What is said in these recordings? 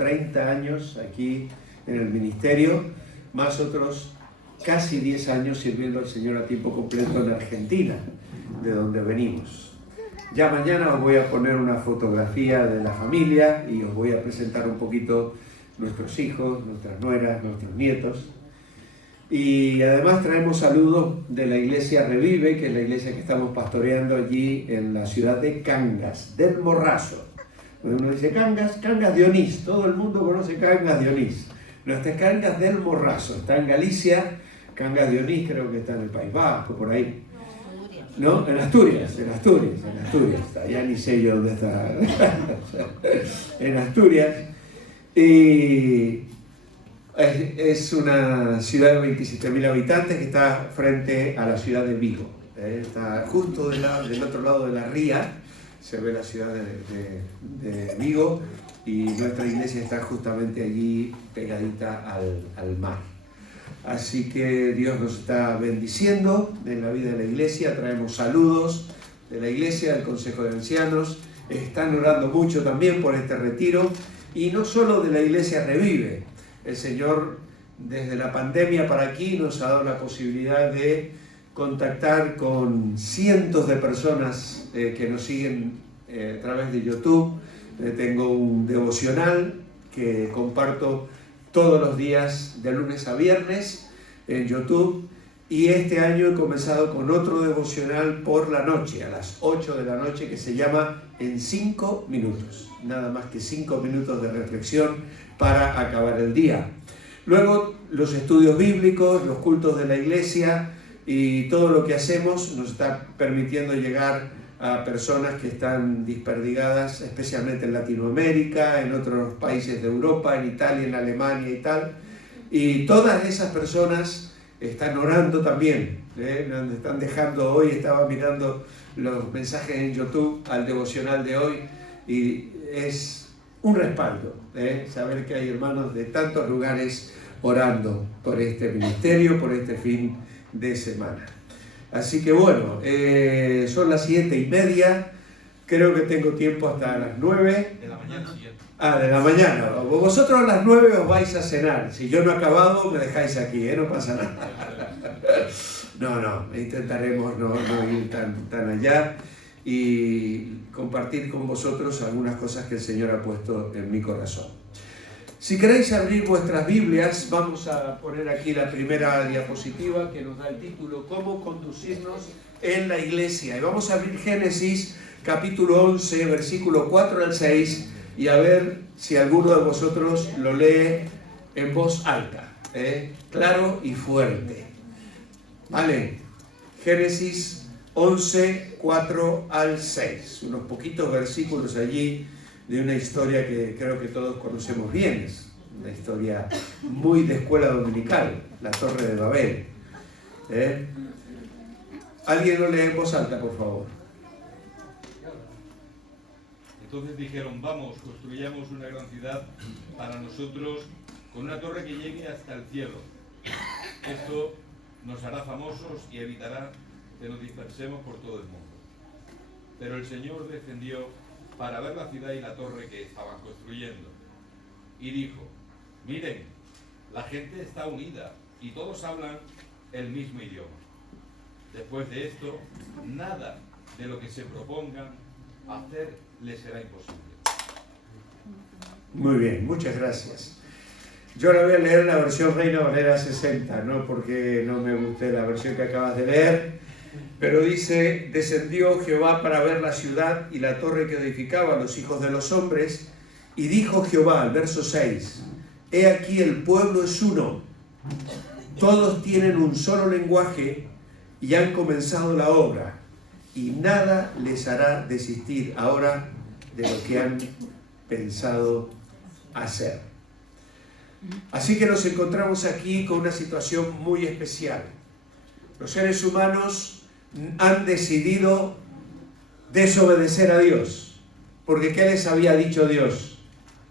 30 años aquí en el ministerio, más otros casi 10 años sirviendo al Señor a tiempo completo en Argentina, de donde venimos. Ya mañana os voy a poner una fotografía de la familia y os voy a presentar un poquito nuestros hijos, nuestras nueras, nuestros nietos. Y además traemos saludos de la iglesia Revive, que es la iglesia que estamos pastoreando allí en la ciudad de Cangas, del Morrazo. Uno dice Cangas, Cangas de Onís, todo el mundo conoce Cangas de Onís. Nuestra Cangas del Morrazo, está en Galicia. Cangas de Onís creo que está en el País Vasco, por ahí. ¿No? En Asturias. Ya ni sé yo dónde está. En Asturias. Y es una ciudad de 27.000 habitantes que está frente a la ciudad de Vigo. Está justo del otro lado de la ría, se ve la ciudad de Vigo y nuestra iglesia está justamente allí pegadita al mar. Así que Dios nos está bendiciendo en la vida de la iglesia. Traemos saludos de la iglesia, del Consejo de Ancianos. Están orando mucho también por este retiro. Y no solo de la iglesia Revive. El Señor desde la pandemia para aquí nos ha dado la posibilidad de contactar con cientos de personas que nos siguen a través de YouTube. Tengo un devocional que comparto todos los días de lunes a viernes en YouTube y este año he comenzado con otro devocional por la noche, a las 8 de la noche, que se llama En 5 minutos, nada más que 5 minutos de reflexión para acabar el día. Luego los estudios bíblicos, los cultos de la iglesia y todo lo que hacemos nos está permitiendo llegar a personas que están desperdigadas, especialmente en Latinoamérica, en otros países de Europa, en Italia, en Alemania y tal. Y todas esas personas están orando también, nos están dejando hoy, estaba mirando los mensajes en YouTube al devocional de hoy y es un respaldo, saber que hay hermanos de tantos lugares orando por este ministerio, por este fin de semana. Así que bueno, son las 7:30, creo que tengo tiempo hasta las 9. De la mañana. De la mañana. Vosotros a las 9 os vais a cenar. Si yo no he acabado, me dejáis aquí, no pasa nada. No, intentaremos no ir tan allá y compartir con vosotros algunas cosas que el Señor ha puesto en mi corazón. Si queréis abrir vuestras Biblias, vamos a poner aquí la primera diapositiva que nos da el título ¿Cómo conducirnos en la iglesia? Y vamos a abrir Génesis capítulo 11, versículo 4 al 6 y a ver si alguno de vosotros lo lee en voz alta, claro y fuerte. ¿Vale? Génesis 11, 4 al 6, unos poquitos versículos allí de una historia que creo que todos conocemos bien, es una historia muy de escuela dominical, la Torre de Babel. ¿Alguien lo lee en voz alta, por favor? Entonces dijeron, vamos, construyamos una gran ciudad para nosotros con una torre que llegue hasta el cielo. Esto nos hará famosos y evitará que nos dispersemos por todo el mundo. Pero el Señor descendió para ver la ciudad y la torre que estaban construyendo. Y dijo, miren, la gente está unida y todos hablan el mismo idioma. Después de esto, nada de lo que se propongan hacer les será imposible. Muy bien, muchas gracias. Yo ahora voy a leer la versión Reina Valera 60, no porque no me guste la versión que acabas de leer, pero dice, descendió Jehová para ver la ciudad y la torre que edificaban los hijos de los hombres, y dijo Jehová, al verso 6, he aquí el pueblo es uno, todos tienen un solo lenguaje y han comenzado la obra, y nada les hará desistir ahora de lo que han pensado hacer. Así que nos encontramos aquí con una situación muy especial. Los seres humanos han decidido desobedecer a Dios. Porque ¿qué les había dicho Dios?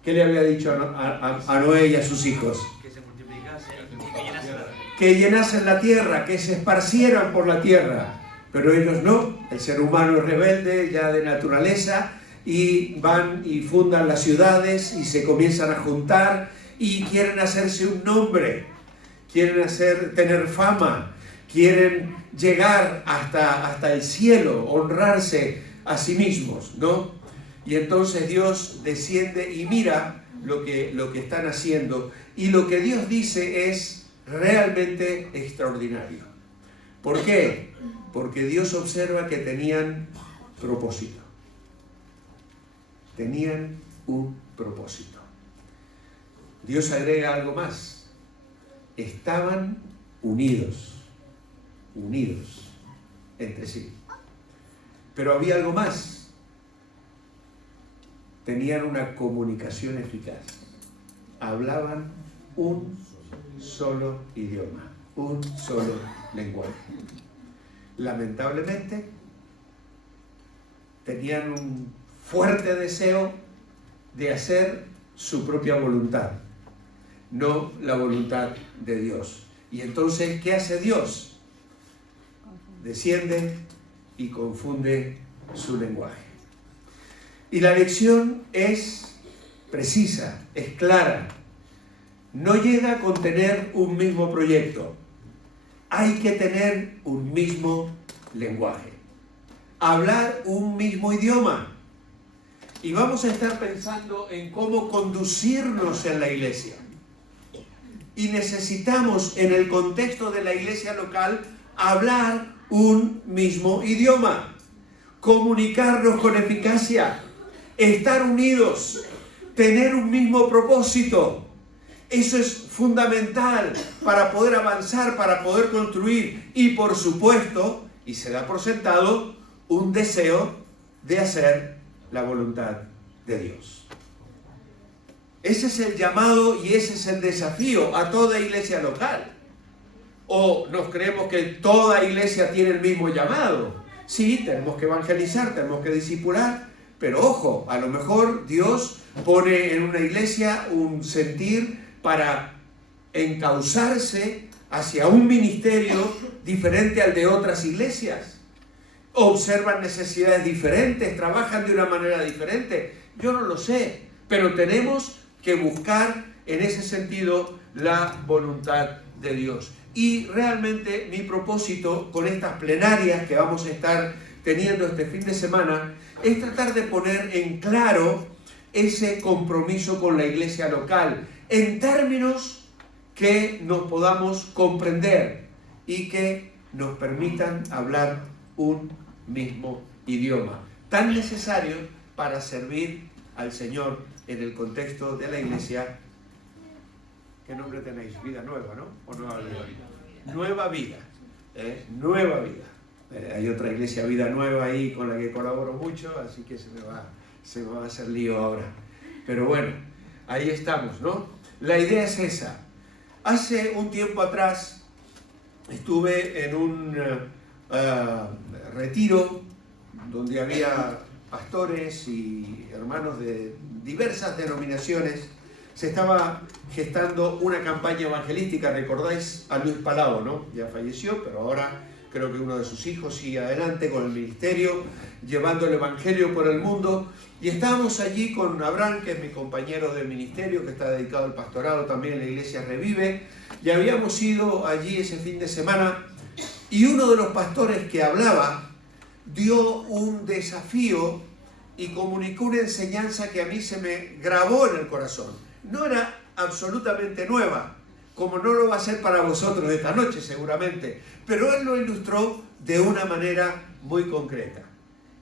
¿Qué le había dicho a Noé y a sus hijos? Que se multiplicase, que llenasen la tierra, que se esparcieran por la tierra. Pero ellos no, el ser humano es rebelde ya de naturaleza y van y fundan las ciudades y se comienzan a juntar y quieren hacerse un nombre, quieren tener fama, quieren llegar hasta el cielo, honrarse a sí mismos, ¿no? Y entonces Dios desciende y mira lo que están haciendo, y lo que Dios dice es realmente extraordinario. ¿Por qué? Porque Dios observa que tenían propósito. Tenían un propósito. Dios agrega algo más. Estaban unidos entre sí. Pero había algo más. Tenían una comunicación eficaz. Hablaban un solo idioma, un solo lenguaje. Lamentablemente, tenían un fuerte deseo de hacer su propia voluntad, no la voluntad de Dios. Y entonces, ¿qué hace Dios? Desciende y confunde su lenguaje. Y la lección es precisa, es clara. No llega con tener un mismo proyecto. Hay que tener un mismo lenguaje. Hablar un mismo idioma. Y vamos a estar pensando en cómo conducirnos en la iglesia. Y necesitamos, en el contexto de la iglesia local, hablar un mismo idioma. Comunicarnos con eficacia. Estar unidos. Tener un mismo propósito. Eso es fundamental para poder avanzar, para poder construir y, por supuesto, y se da por sentado, un deseo de hacer la voluntad de Dios. Ese es el llamado y ese es el desafío a toda iglesia local. ¿O nos creemos que toda iglesia tiene el mismo llamado? Sí, tenemos que evangelizar, tenemos que discipular, pero ojo, a lo mejor Dios pone en una iglesia un sentir para encauzarse hacia un ministerio diferente al de otras iglesias. Observan necesidades diferentes, trabajan de una manera diferente. Yo no lo sé, pero tenemos que buscar en ese sentido la voluntad de Dios. Y realmente mi propósito con estas plenarias que vamos a estar teniendo este fin de semana es tratar de poner en claro ese compromiso con la iglesia local, en términos que nos podamos comprender y que nos permitan hablar un mismo idioma, tan necesario para servir al Señor en el contexto de la iglesia. ¿Qué nombre tenéis? Vida Nueva, ¿no? ¿O Nueva Vida? Nueva Vida. Nueva Vida. Hay otra iglesia Vida Nueva ahí con la que colaboro mucho, así que se me va a hacer lío ahora. Pero bueno, ahí estamos, ¿no? La idea es esa. Hace un tiempo atrás estuve en un retiro donde había pastores y hermanos de diversas denominaciones. Se estaba gestando una campaña evangelística. Recordáis a Luis Palau, ¿no? Ya falleció, pero ahora creo que uno de sus hijos sigue adelante con el ministerio, llevando el evangelio por el mundo. Y estábamos allí con Abraham, que es mi compañero del ministerio, que está dedicado al pastorado también en la iglesia Revive. Y habíamos ido allí ese fin de semana, y uno de los pastores que hablaba dio un desafío y comunicó una enseñanza que a mí se me grabó en el corazón. No era absolutamente nueva, como no lo va a ser para vosotros esta noche seguramente, pero él lo ilustró de una manera muy concreta.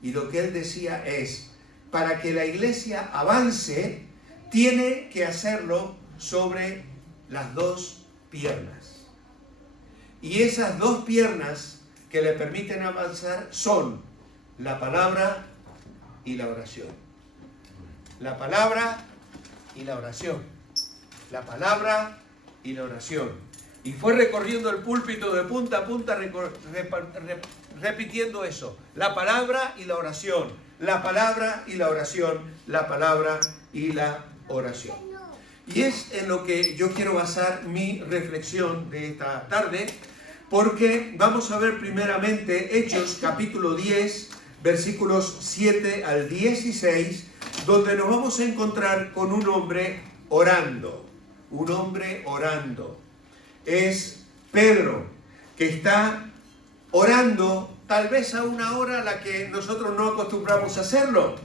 Y lo que él decía es, para que la iglesia avance, tiene que hacerlo sobre las dos piernas. Y esas dos piernas que le permiten avanzar son la palabra y la oración. La palabra y la oración. La palabra y la oración. Y fue recorriendo el púlpito de punta a punta repitiendo eso. La palabra y la oración. La palabra y la oración. La palabra y la oración. Y es en lo que yo quiero basar mi reflexión de esta tarde, porque vamos a ver primeramente Hechos capítulo 10, versículos 7 al 16, donde nos vamos a encontrar con un hombre orando. Un hombre orando. Es Pedro, que está orando tal vez a una hora a la que nosotros no acostumbramos a hacerlo,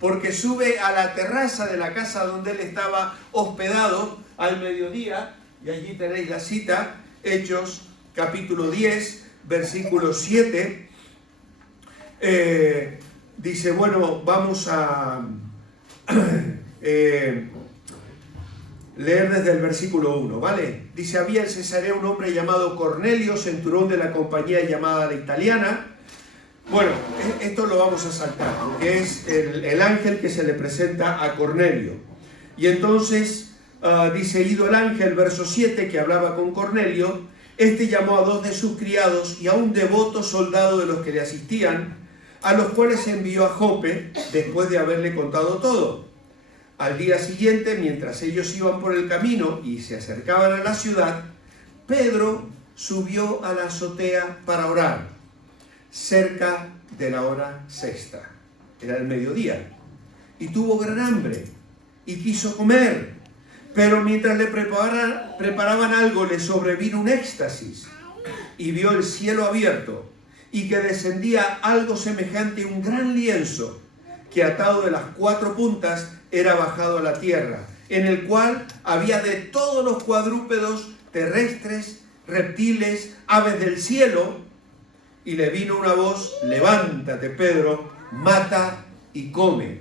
porque sube a la terraza de la casa donde él estaba hospedado al mediodía, y allí tenéis la cita, Hechos capítulo 10, versículo 7, dice, bueno, vamos a leer desde el versículo 1, ¿vale? Dice, había en Cesarea un hombre llamado Cornelio, centurión de la compañía llamada La Italiana. Bueno, esto lo vamos a saltar, porque es el ángel que se le presenta a Cornelio. Y entonces, dice, ido el ángel, verso 7, que hablaba con Cornelio, este llamó a 2 de sus criados y a un devoto soldado de los que le asistían, a los cuales envió a Jope, después de haberle contado todo. Al día siguiente, mientras ellos iban por el camino y se acercaban a la ciudad, Pedro subió a la azotea para orar, cerca de la hora sexta. Era el mediodía. Y tuvo gran hambre y quiso comer. Pero mientras le preparaban algo, le sobrevino un éxtasis y vio el cielo abierto y que descendía algo semejante a un gran lienzo que atado de las 4 puntas era bajado a la tierra, en el cual había de todos los cuadrúpedos terrestres, reptiles, aves del cielo, y le vino una voz, levántate Pedro, mata y come.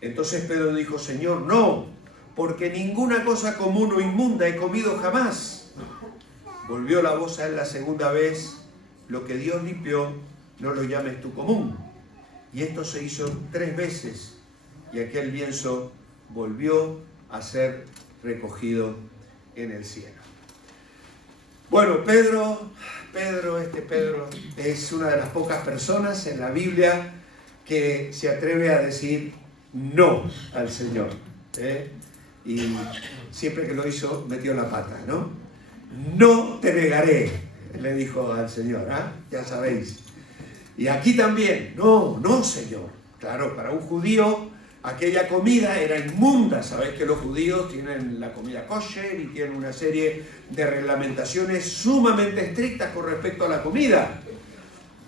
Entonces Pedro dijo, Señor, no, porque ninguna cosa común o inmunda he comido jamás. Volvió la voz a él la segunda vez, lo que Dios limpió, no lo llames tú común. Y esto se hizo 3 veces, y aquel lienzo volvió a ser recogido en el cielo. Bueno, Pedro es una de las pocas personas en la Biblia que se atreve a decir no al Señor. Y siempre que lo hizo, metió la pata, ¿no? No te negaré, le dijo al Señor, ya sabéis. Y aquí también, no, Señor. Claro, para un judío aquella comida era inmunda. Sabéis que los judíos tienen la comida kosher y tienen una serie de reglamentaciones sumamente estrictas con respecto a la comida.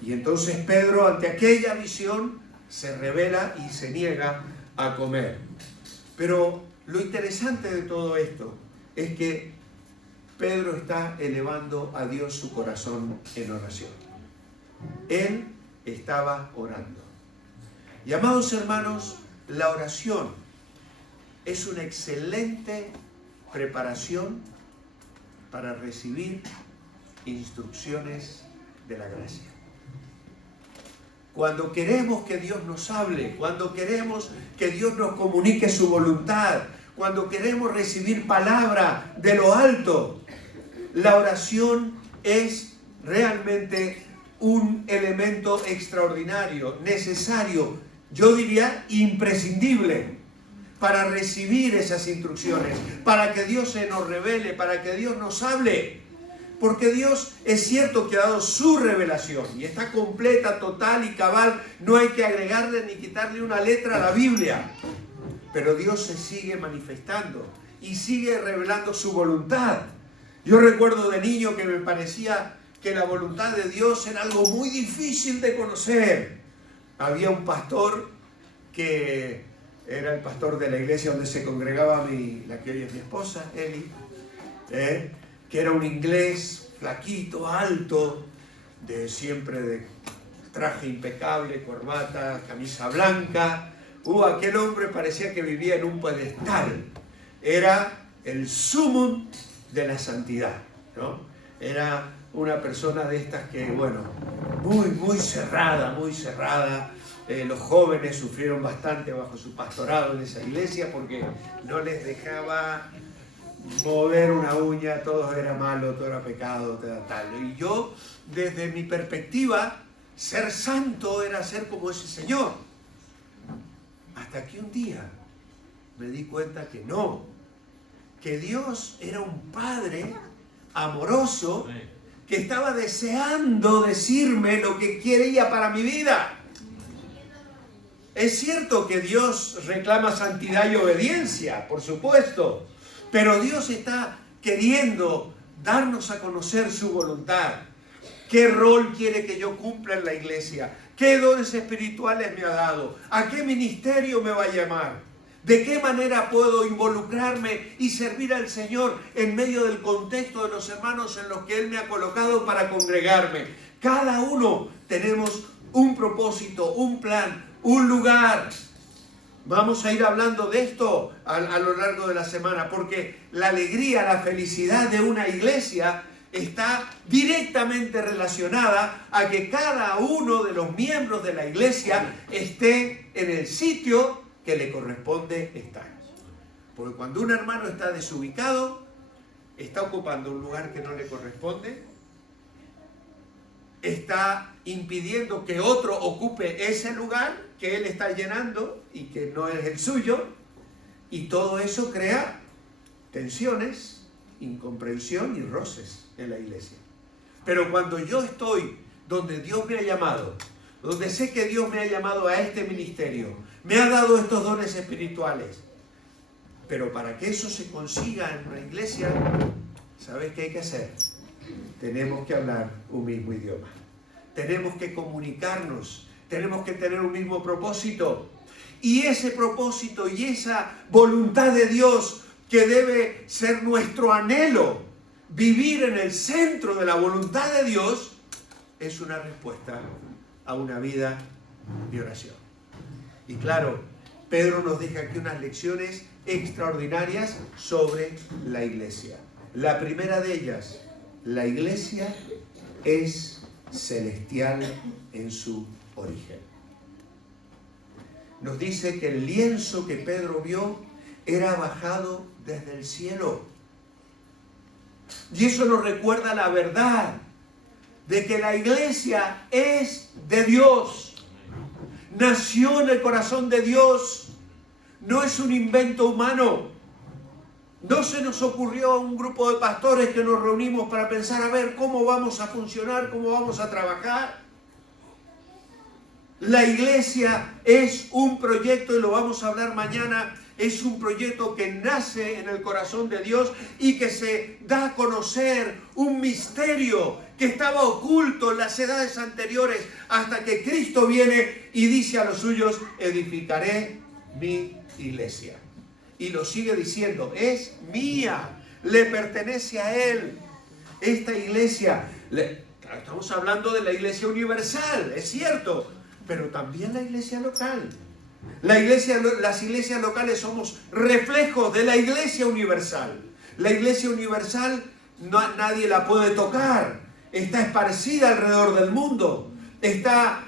Y entonces Pedro, ante aquella visión, se revela y se niega a comer. Pero lo interesante de todo esto es que Pedro está elevando a Dios su corazón en oración. Él estaba orando. Y amados hermanos, la oración es una excelente preparación para recibir instrucciones de la gracia. Cuando queremos que Dios nos hable, cuando queremos que Dios nos comunique su voluntad, cuando queremos recibir palabra de lo alto, la oración es realmente un elemento extraordinario, necesario, yo diría imprescindible, para recibir esas instrucciones, para que Dios se nos revele, para que Dios nos hable. Porque Dios es cierto que ha dado su revelación y está completa, total y cabal, no hay que agregarle ni quitarle una letra a la Biblia. Pero Dios se sigue manifestando y sigue revelando su voluntad. Yo recuerdo de niño que me parecía que la voluntad de Dios era algo muy difícil de conocer. Había un pastor que era el pastor de la iglesia donde se congregaba la que hoy es mi esposa, Eli, que era un inglés flaquito, alto, siempre de traje impecable, corbata, camisa blanca. Aquel hombre parecía que vivía en un pedestal. Era el sumum de la santidad, ¿no? Era una persona de estas que, bueno, muy cerrada, muy cerrada. Los jóvenes sufrieron bastante bajo su pastorado en esa iglesia porque no les dejaba mover una uña, todo era malo, todo era pecado, todo era tal. Y yo, desde mi perspectiva, ser santo era ser como ese señor. Hasta que un día me di cuenta que no, que Dios era un Padre amoroso que estaba deseando decirme lo que quería para mi vida. Es cierto que Dios reclama santidad y obediencia, por supuesto, pero Dios está queriendo darnos a conocer su voluntad. ¿Qué rol quiere que yo cumpla en la iglesia? ¿Qué dones espirituales me ha dado? ¿A qué ministerio me va a llamar? ¿De qué manera puedo involucrarme y servir al Señor en medio del contexto de los hermanos en los que Él me ha colocado para congregarme? Cada uno tenemos un propósito, un plan, un lugar. Vamos a ir hablando de esto a lo largo de la semana, porque la alegría, la felicidad de una iglesia está directamente relacionada a que cada uno de los miembros de la iglesia esté en el sitio que le corresponde estar. Porque cuando un hermano está desubicado, está ocupando un lugar que no le corresponde, está impidiendo que otro ocupe ese lugar que él está llenando y que no es el suyo, y todo eso crea tensiones, incomprensión y roces en la iglesia. Pero cuando yo estoy donde Dios me ha llamado, donde sé que Dios me ha llamado a este ministerio, me ha dado estos dones espirituales, pero para que eso se consiga en una iglesia, ¿sabes qué hay que hacer? Tenemos que hablar un mismo idioma, tenemos que comunicarnos, tenemos que tener un mismo propósito, y ese propósito y esa voluntad de Dios que debe ser nuestro anhelo, vivir en el centro de la voluntad de Dios, es una respuesta a una vida de oración. Y claro, Pedro nos deja aquí unas lecciones extraordinarias sobre la iglesia. La primera de ellas, la iglesia es celestial en su origen. Nos dice que el lienzo que Pedro vio era bajado desde el cielo. Y eso nos recuerda la verdad de que la iglesia es de Dios. Nació en el corazón de Dios. No es un invento humano. No se nos ocurrió a un grupo de pastores que nos reunimos para pensar a ver cómo vamos a funcionar, cómo vamos a trabajar. La iglesia es un proyecto, y lo vamos a hablar mañana, es un proyecto que nace en el corazón de Dios y que se da a conocer un misterio que estaba oculto en las edades anteriores hasta que Cristo viene y dice a los suyos: edificaré mi iglesia. Y lo sigue diciendo: es mía, le pertenece a Él. Esta iglesia, estamos hablando de la iglesia universal, es cierto, pero también la iglesia local. Las iglesias locales somos reflejos de la iglesia universal. La iglesia universal nadie la puede tocar. Está esparcida alrededor del mundo. Está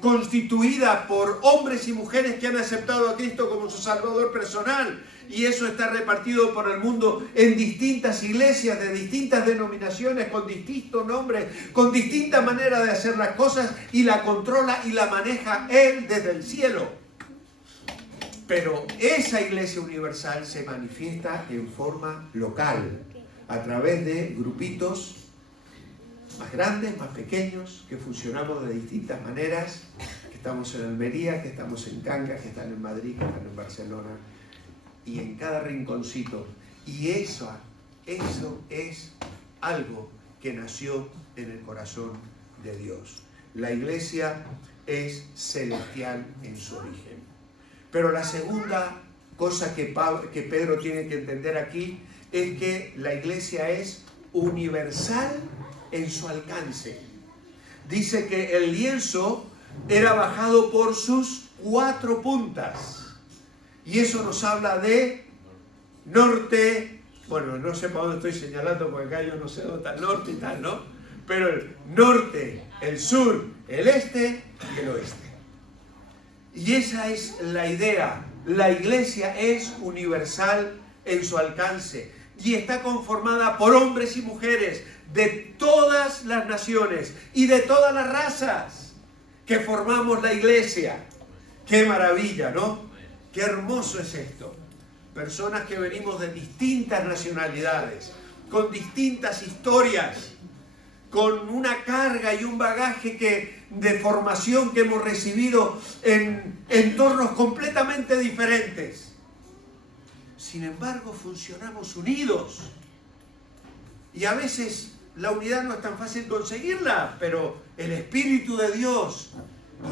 constituida por hombres y mujeres que han aceptado a Cristo como su Salvador personal. Y eso está repartido por el mundo en distintas iglesias, de distintas denominaciones, con distintos nombres, con distintas maneras de hacer las cosas, y la controla y la maneja Él desde el cielo. Pero esa iglesia universal se manifiesta en forma local, a través de grupitos más grandes, más pequeños, que funcionamos de distintas maneras, que estamos en Almería, que estamos en Cangas, que están en Madrid, que están en Barcelona, y en cada rinconcito. Y eso es algo que nació en el corazón de Dios. La iglesia es celestial en su origen. Pero la segunda cosa que Pedro tiene que entender aquí es que la iglesia es universal en su alcance. Dice que el lienzo era bajado por sus 4 puntas. Y eso nos habla de norte, bueno, no sé para dónde estoy señalando porque acá yo no sé dónde está el norte y tal, ¿no? Pero el norte, el sur, el este y el oeste. Y esa es la idea. La iglesia es universal en su alcance y está conformada por hombres y mujeres de todas las naciones y de todas las razas que formamos la iglesia. ¡Qué maravilla!, ¿no? Qué hermoso es esto. Personas que venimos de distintas nacionalidades, con distintas historias, con una carga y un bagaje de formación que hemos recibido en entornos completamente diferentes. Sin embargo, funcionamos unidos. Y a veces la unidad no es tan fácil conseguirla, pero el Espíritu de Dios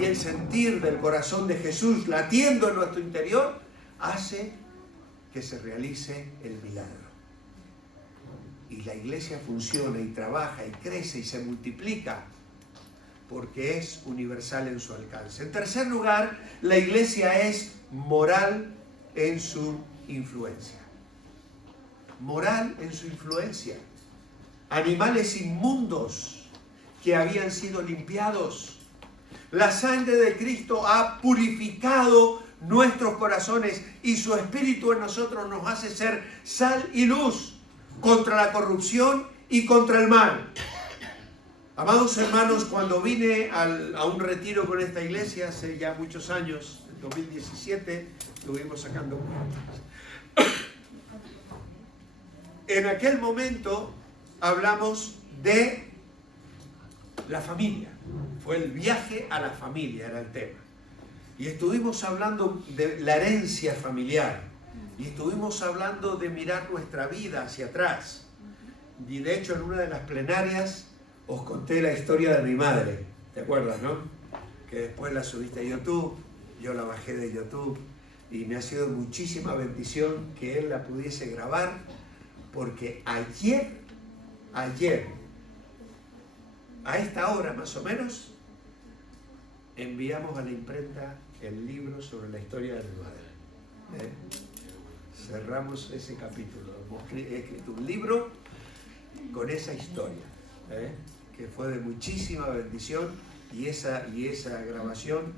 y el sentir del corazón de Jesús latiendo en nuestro interior hace que se realice el milagro. Y la iglesia funciona y trabaja y crece y se multiplica porque es universal en su alcance. En tercer lugar, la iglesia es moral en su influencia. Moral en su influencia. Animales inmundos que habían sido limpiados. La sangre de Cristo ha purificado nuestros corazones y su Espíritu en nosotros nos hace ser sal y luz contra la corrupción y contra el mal. Amados hermanos, cuando vine a un retiro con esta iglesia hace ya muchos años, en 2017, estuvimos sacando cuentas. En aquel momento hablamos de la familia. Fue el viaje a la familia, era el tema. Y estuvimos hablando de la herencia familiar. Y estuvimos hablando de mirar nuestra vida hacia atrás. Y de hecho en una de las plenarias os conté la historia de mi madre. ¿Te acuerdas, no? Que después la subiste a YouTube, yo la bajé de YouTube. Y me ha sido muchísima bendición que él la pudiese grabar. Porque ayer, a esta hora más o menos, enviamos a la imprenta el libro sobre la historia de mi madre. Cerramos ese capítulo. He escrito un libro con esa historia, que fue de muchísima bendición, y esa grabación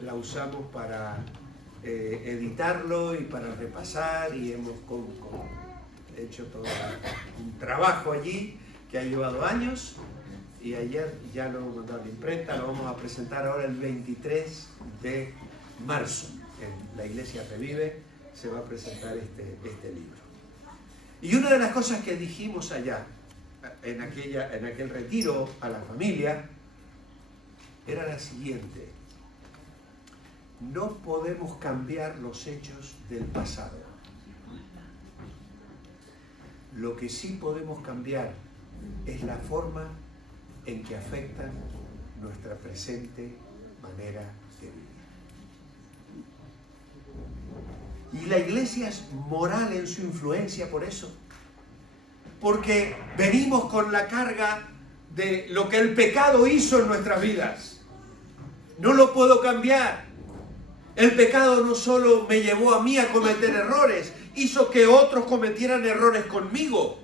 la usamos para editarlo y para repasar, y hemos hecho todo un trabajo allí que ha llevado años, y ayer ya lo hemos mandado a la imprenta. Lo vamos a presentar ahora el 23 de marzo en la iglesia Revive. Se va a presentar este libro. Y una de las cosas que dijimos allá, en aquel retiro a la familia, era la siguiente: no podemos cambiar los hechos del pasado. Lo que sí podemos cambiar es la forma en que afectan nuestra presente manera de vivir. Y la iglesia es moral en su influencia por eso. Porque venimos con la carga de lo que el pecado hizo en nuestras vidas. No lo puedo cambiar. El pecado no solo me llevó a mí a cometer errores, hizo que otros cometieran errores conmigo.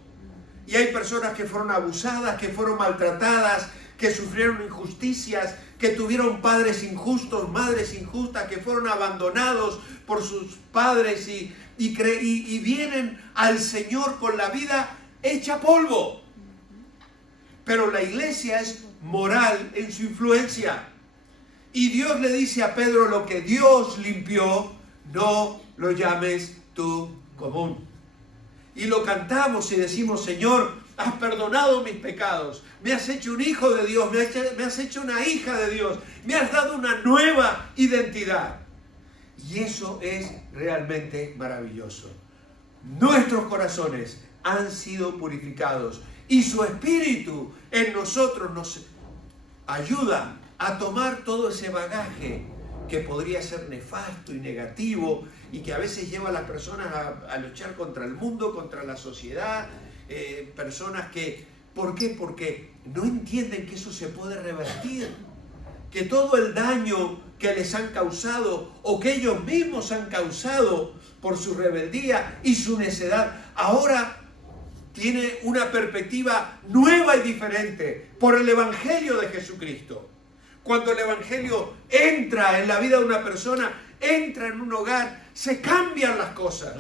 Y hay personas que fueron abusadas, que fueron maltratadas, que sufrieron injusticias, que tuvieron padres injustos, madres injustas, que fueron abandonados por sus padres y vienen al Señor con la vida hecha polvo. Pero la iglesia es moral en su influencia. Y Dios le dice a Pedro: lo que Dios limpió, no lo llames tú común. Y lo cantamos y decimos: Señor, has perdonado mis pecados, me has hecho un hijo de Dios, me has hecho una hija de Dios, me has dado una nueva identidad. Y eso es realmente maravilloso. Nuestros corazones han sido purificados y su Espíritu en nosotros nos ayuda a tomar todo ese bagaje que podría ser nefasto y negativo y que a veces lleva a las personas a luchar contra el mundo, contra la sociedad, personas que... ¿Por qué? Porque no entienden que eso se puede revertir, que todo el daño que les han causado o que ellos mismos han causado por su rebeldía y su necedad, ahora tiene una perspectiva nueva y diferente por el Evangelio de Jesucristo. Cuando el Evangelio entra en la vida de una persona, entra en un hogar, se cambian las cosas.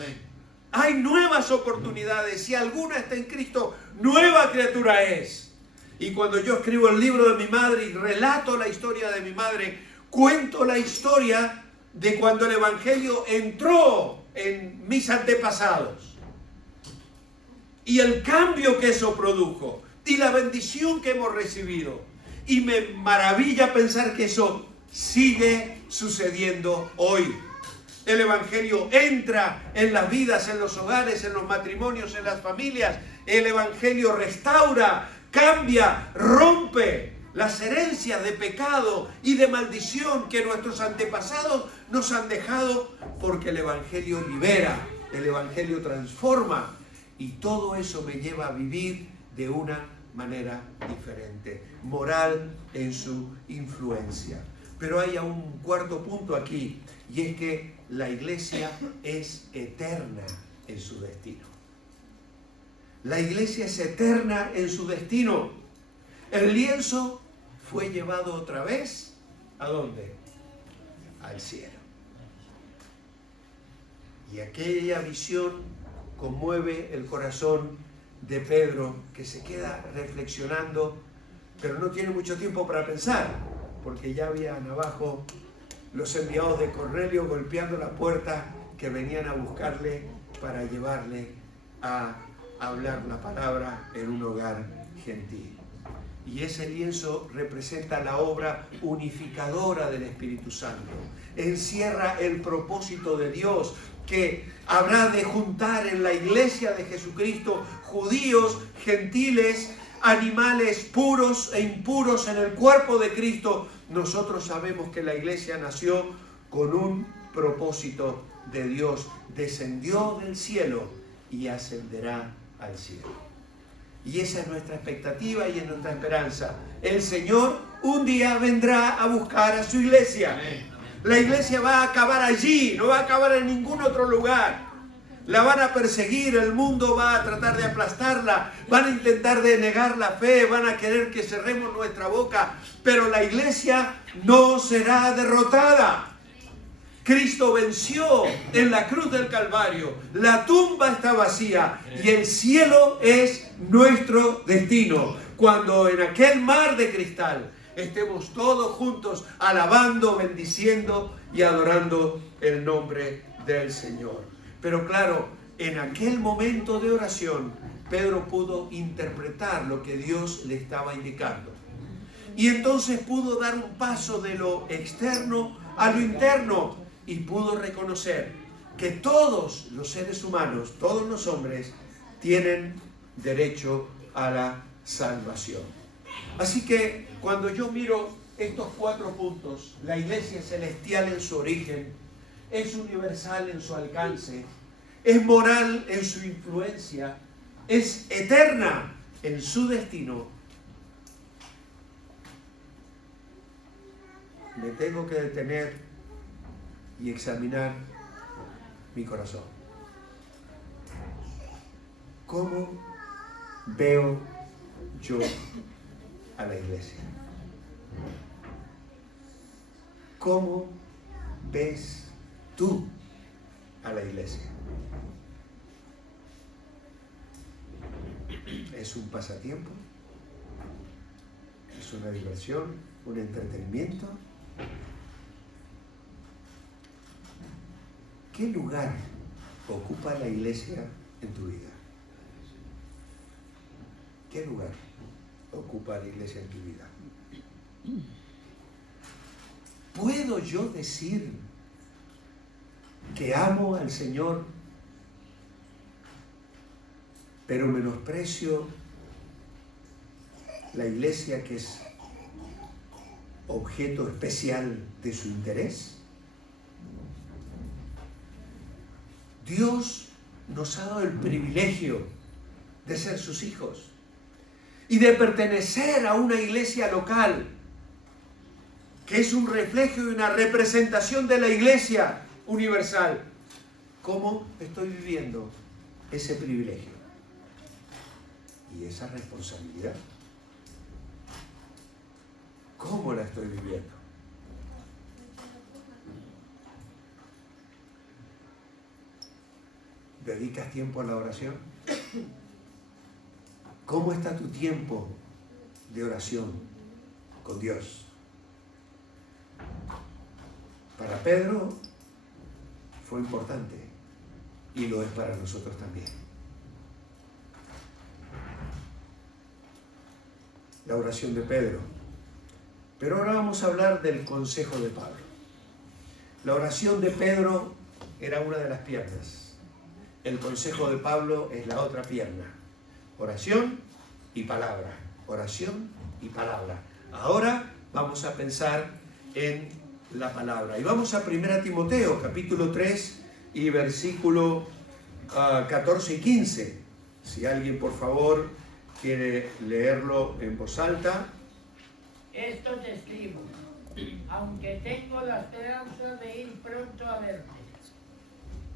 Hay nuevas oportunidades. Si alguna está en Cristo, nueva criatura es. Y cuando yo escribo el libro de mi madre y relato la historia de mi madre, cuento la historia de cuando el Evangelio entró en mis antepasados. Y el cambio que eso produjo. y la bendición que hemos recibido. Y me maravilla pensar que eso sigue sucediendo hoy. El Evangelio entra en las vidas, en los hogares, en los matrimonios, en las familias. El Evangelio restaura, cambia, rompe las herencias de pecado y de maldición que nuestros antepasados nos han dejado, porque el Evangelio libera, el Evangelio transforma, y todo eso me lleva a vivir de una manera diferente, moral en su influencia. Pero hay un cuarto punto aquí, y es que la iglesia es eterna en su destino. La iglesia es eterna en su destino. El lienzo fue llevado otra vez, ¿a dónde? Al cielo. Y aquella visión conmueve el corazón de Pedro, que se queda reflexionando, pero no tiene mucho tiempo para pensar, porque ya habían abajo los enviados de Cornelio golpeando la puerta, que venían a buscarle para llevarle a hablar la palabra en un hogar gentil. Y ese lienzo representa la obra unificadora del Espíritu Santo. Encierra el propósito de Dios, que habrá de juntar en la iglesia de Jesucristo judíos, gentiles, animales puros e impuros en el cuerpo de Cristo. Nosotros sabemos que la iglesia nació con un propósito de Dios. Descendió del cielo y ascenderá al cielo. Y esa es nuestra expectativa y es nuestra esperanza. El Señor un día vendrá a buscar a su iglesia. La iglesia va a acabar allí, no va a acabar en ningún otro lugar. La van a perseguir, el mundo va a tratar de aplastarla, van a intentar denegar la fe, van a querer que cerremos nuestra boca, pero la iglesia no será derrotada. Cristo venció en la cruz del Calvario, la tumba está vacía y el cielo es nuestro destino. Cuando en aquel mar de cristal estemos todos juntos alabando, bendiciendo y adorando el nombre del Señor. Pero claro, en aquel momento de oración, Pedro pudo interpretar lo que Dios le estaba indicando. Y entonces pudo dar un paso de lo externo a lo interno y pudo reconocer que todos los seres humanos, todos los hombres, tienen derecho a la salvación. Así que cuando yo miro estos 4 puntos, la iglesia celestial en su origen, es universal en su alcance, es moral en su influencia, es eterna en su destino, me tengo que detener y examinar mi corazón. ¿Cómo veo yo a la iglesia? ¿Cómo ves tú a la iglesia? ¿Es un pasatiempo? ¿Es una diversión? ¿Un entretenimiento? ¿Qué lugar ocupa la iglesia en tu vida? ¿Qué lugar ocupa la iglesia en tu vida? ¿Puedo yo decir que amo al Señor, pero menosprecio la iglesia que es objeto especial de su interés? Dios nos ha dado el privilegio de ser sus hijos y de pertenecer a una iglesia local, que es un reflejo y una representación de la iglesia universal. ¿Cómo estoy viviendo ese privilegio y esa responsabilidad? ¿Cómo la estoy viviendo? ¿Dedicas tiempo a la oración? ¿Cómo está tu tiempo de oración con Dios? Para Pedro fue importante y lo es para nosotros también. la oración de Pedro. Pero ahora vamos a hablar del consejo de Pablo. La oración de Pedro era una de las piernas. El consejo de Pablo es la otra pierna. Oración y palabra. Oración y palabra. Ahora vamos a pensar en la palabra. Y vamos a 1 Timoteo, capítulo 3 y versículo 14 y 15. Si alguien, por favor, quiere leerlo en voz alta. Esto te escribo, aunque tengo la esperanza de ir pronto a verte,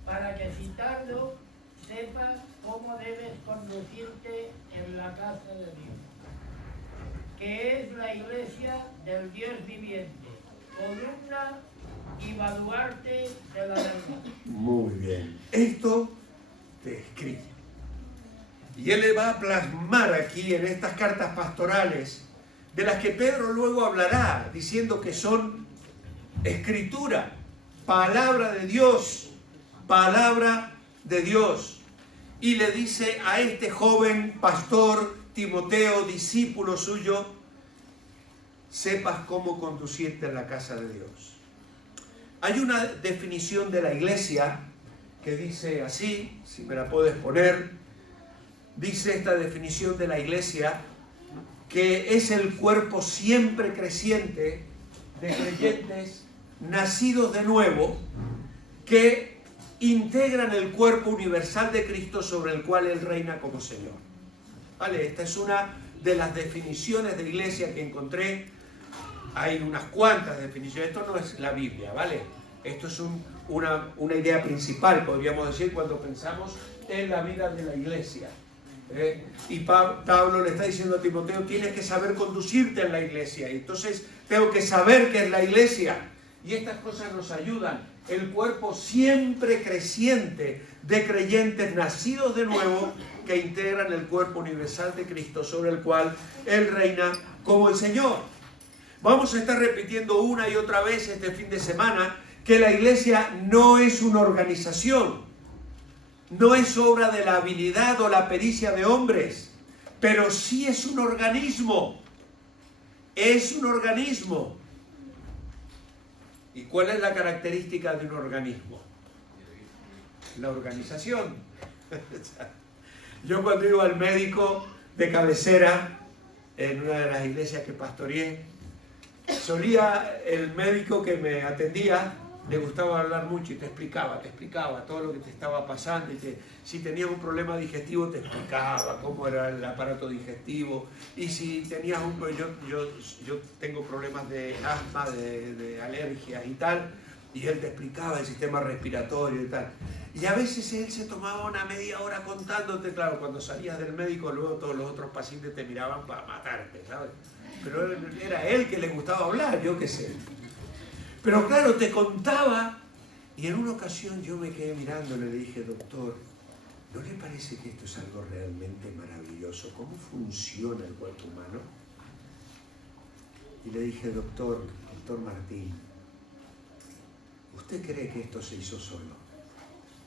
para que si tardo, sepas cómo debes conducirte en la casa de Dios, que es la iglesia del Dios viviente, columna y baluarte de la verdad. Muy bien. Esto te escribe. Y él le va a plasmar aquí en estas cartas pastorales, de las que Pedro luego hablará, diciendo que son escritura, palabra de Dios, palabra de Dios. Y le dice a este joven pastor Timoteo, discípulo suyo, sepas cómo conducirte en la casa de Dios. Hay una definición de la iglesia que dice así, si me la puedes poner, dice esta definición de la iglesia, que es el cuerpo siempre creciente de creyentes nacidos de nuevo que integran el cuerpo universal de Cristo sobre el cual Él reina como Señor. ¿Vale? Esta es una de las definiciones de iglesia que encontré. Hay unas cuantas definiciones. Esto no es la Biblia, ¿vale? Esto es una idea principal, podríamos decir, cuando pensamos en la vida de la iglesia. Y Pablo le está diciendo a Timoteo, tienes que saber conducirte en la iglesia. Y entonces tengo que saber qué es la iglesia. Y estas cosas nos ayudan. El cuerpo siempre creciente de creyentes nacidos de nuevo que integran el cuerpo universal de Cristo sobre el cual Él reina como el Señor. Vamos a estar repitiendo una y otra vez este fin de semana que la iglesia no es una organización. No es obra de la habilidad o la pericia de hombres, pero sí es un organismo. Es un organismo. ¿Y cuál es la característica de un organismo? La organización. Yo cuando iba al médico de cabecera, en una de las iglesias que pastoreé, solía el médico que me atendía, le gustaba hablar mucho y te explicaba todo lo que te estaba pasando, y si tenías un problema digestivo te explicaba cómo era el aparato digestivo, y si tenías yo tengo problemas de asma, de alergias y tal, y él te explicaba el sistema respiratorio y tal. Y a veces él se tomaba una media hora contándote, claro, cuando salías del médico luego todos los otros pacientes te miraban para matarte, ¿sabes? Pero era él que le gustaba hablar, yo qué sé. Pero claro, te contaba, y en una ocasión yo me quedé mirándole y le dije, doctor, ¿no le parece que esto es algo realmente maravilloso? ¿Cómo funciona el cuerpo humano? Y le dije, doctor Martín, ¿usted cree que esto se hizo solo?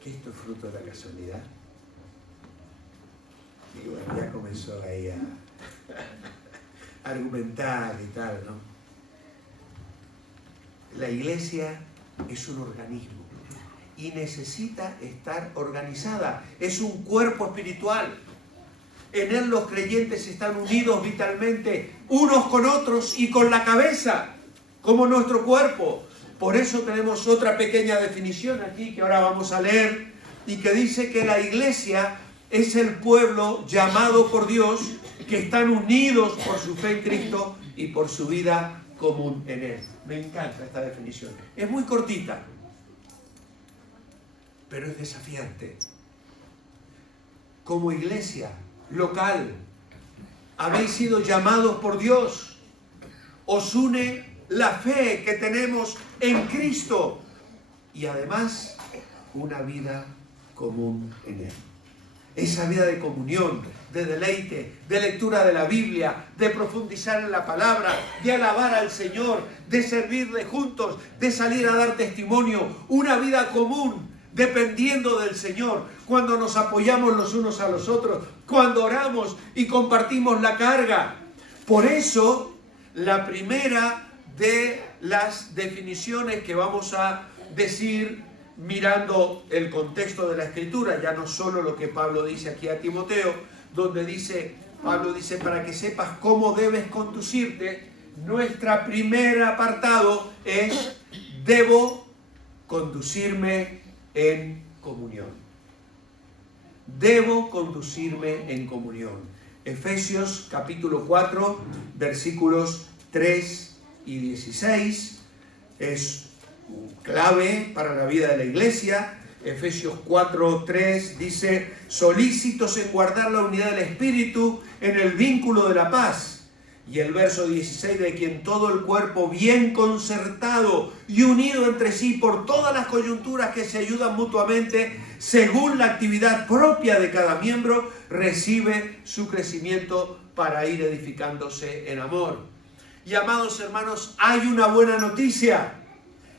¿Que esto es fruto de la casualidad? Y bueno, ya comenzó ahí a argumentar y tal, ¿no? La iglesia es un organismo y necesita estar organizada. Es un cuerpo espiritual. En él los creyentes están unidos vitalmente unos con otros y con la cabeza, como nuestro cuerpo. Por eso tenemos otra pequeña definición aquí que ahora vamos a leer y que dice que la iglesia es el pueblo llamado por Dios que están unidos por su fe en Cristo y por su vida común en él. Me encanta esta definición. Es muy cortita, pero es desafiante. Como iglesia local, habéis sido llamados por Dios. Os une la fe que tenemos en Cristo y además una vida común en él. Esa vida de comunión, de deleite, de lectura de la Biblia, de profundizar en la palabra, de alabar al Señor, de servirle juntos, de salir a dar testimonio, una vida común, dependiendo del Señor, cuando nos apoyamos los unos a los otros, cuando oramos y compartimos la carga, Por eso, la primera de las definiciones que vamos a decir mirando el contexto de la Escritura, ya no solo lo que Pablo dice aquí a Timoteo, donde Pablo dice, para que sepas cómo debes conducirte, nuestro primer apartado es, debo conducirme en comunión. Debo conducirme en comunión. Efesios capítulo 4, versículos 3 y 16, es clave para la vida de la iglesia. Efesios 4:3 dice, solícitos en guardar la unidad del Espíritu en el vínculo de la paz. Y el verso 16, de quien todo el cuerpo bien concertado y unido entre sí por todas las coyunturas que se ayudan mutuamente, según la actividad propia de cada miembro, recibe su crecimiento para ir edificándose en amor. Y amados hermanos, hay una buena noticia.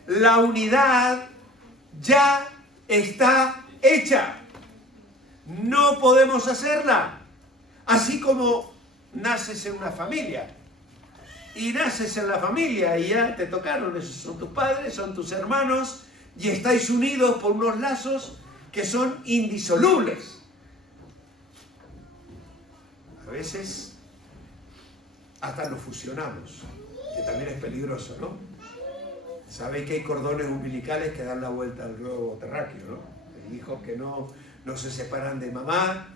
La unidad ya está hecha. No podemos hacerla. Así como naces en una familia. Y naces en la familia y ya te tocaron. Esos son tus padres, son tus hermanos. Y estáis unidos por unos lazos que son indisolubles. A veces hasta nos fusionamos, que también es peligroso, ¿no? Sabéis que hay cordones umbilicales que dan la vuelta al globo terráqueo, ¿no? Hay hijos que no se separan de mamá,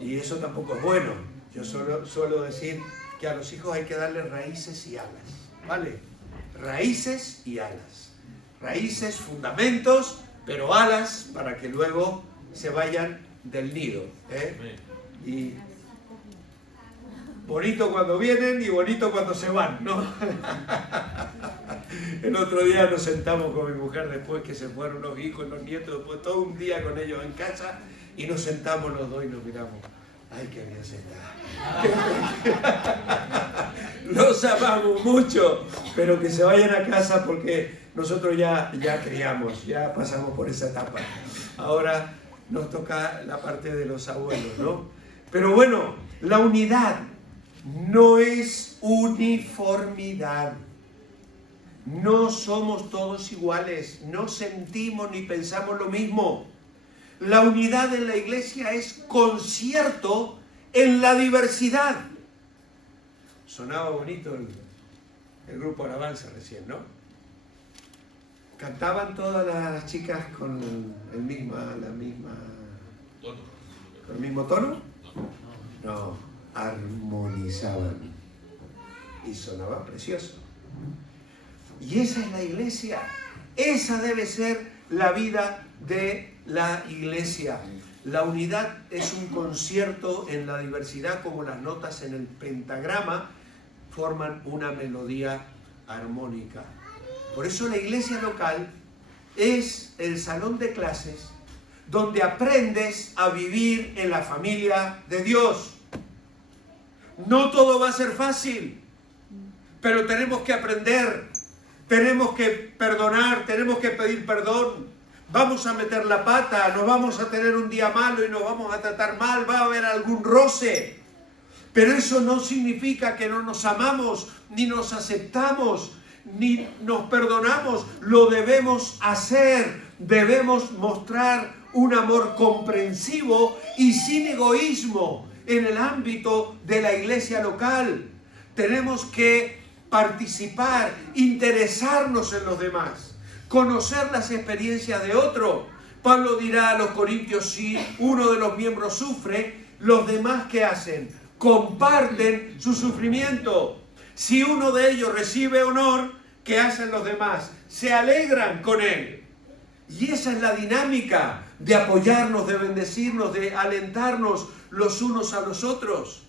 y eso tampoco es bueno. Yo suelo decir que a los hijos hay que darle raíces y alas, ¿vale? Raíces y alas. Raíces, fundamentos, pero alas para que luego se vayan del nido, Y bonito cuando vienen y bonito cuando se van, ¿no? El otro día nos sentamos con mi mujer después que se fueron los hijos, los nietos, después todo un día con ellos en casa, y nos sentamos los dos y nos miramos. ¡Ay, qué bien se está! Los amamos mucho, pero que se vayan a casa porque nosotros ya criamos, ya pasamos por esa etapa. Ahora nos toca la parte de los abuelos, ¿no? Pero bueno, la unidad no es uniformidad. No somos todos iguales, no sentimos ni pensamos lo mismo. La unidad en la iglesia es concierto en la diversidad. Sonaba bonito el grupo Alabanza recién, ¿no? ¿Cantaban todas las chicas con el mismo tono? No, armonizaban. Y sonaba precioso. Y esa es la iglesia. Esa debe ser la vida de la iglesia. La unidad es un concierto en la diversidad, como las notas en el pentagrama forman una melodía armónica. Por eso la iglesia local es el salón de clases donde aprendes a vivir en la familia de Dios. No todo va a ser fácil, pero tenemos que aprender, tenemos que perdonar, tenemos que pedir perdón. Vamos a meter la pata, nos vamos a tener un día malo y nos vamos a tratar mal, va a haber algún roce. Pero eso no significa que no nos amamos, ni nos aceptamos, ni nos perdonamos. Lo debemos hacer, debemos mostrar un amor comprensivo y sin egoísmo en el ámbito de la iglesia local. Tenemos que participar, interesarnos en los demás, conocer las experiencias de otro. Pablo dirá a los corintios, si uno de los miembros sufre, los demás ¿qué hacen? Comparten su sufrimiento. Si uno de ellos recibe honor, ¿qué hacen los demás? Se alegran con él. Y esa es la dinámica de apoyarnos, de bendecirnos, de alentarnos los unos a los otros.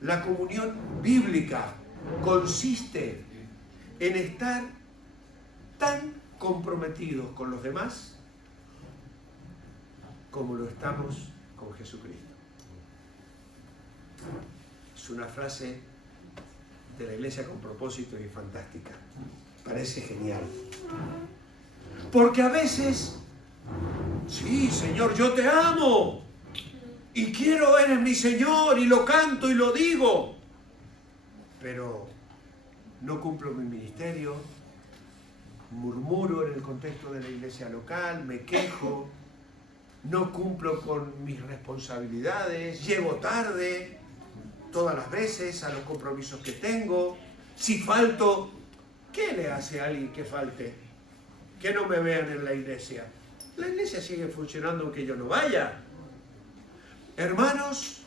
La comunión bíblica consiste en estar tan comprometidos con los demás como lo estamos con Jesucristo. Es una frase de la iglesia con propósito y fantástica. Parece genial. Porque a veces, sí, Señor, yo te amo y quiero, eres mi Señor, y lo canto y lo digo. pero no cumplo mi ministerio, murmuro en el contexto de la iglesia local, me quejo, no cumplo con mis responsabilidades, llego tarde todas las veces a los compromisos que tengo. Si falto, ¿qué le hace a alguien que falte? Que no me vean en la iglesia. La iglesia sigue funcionando aunque yo no vaya. Hermanos,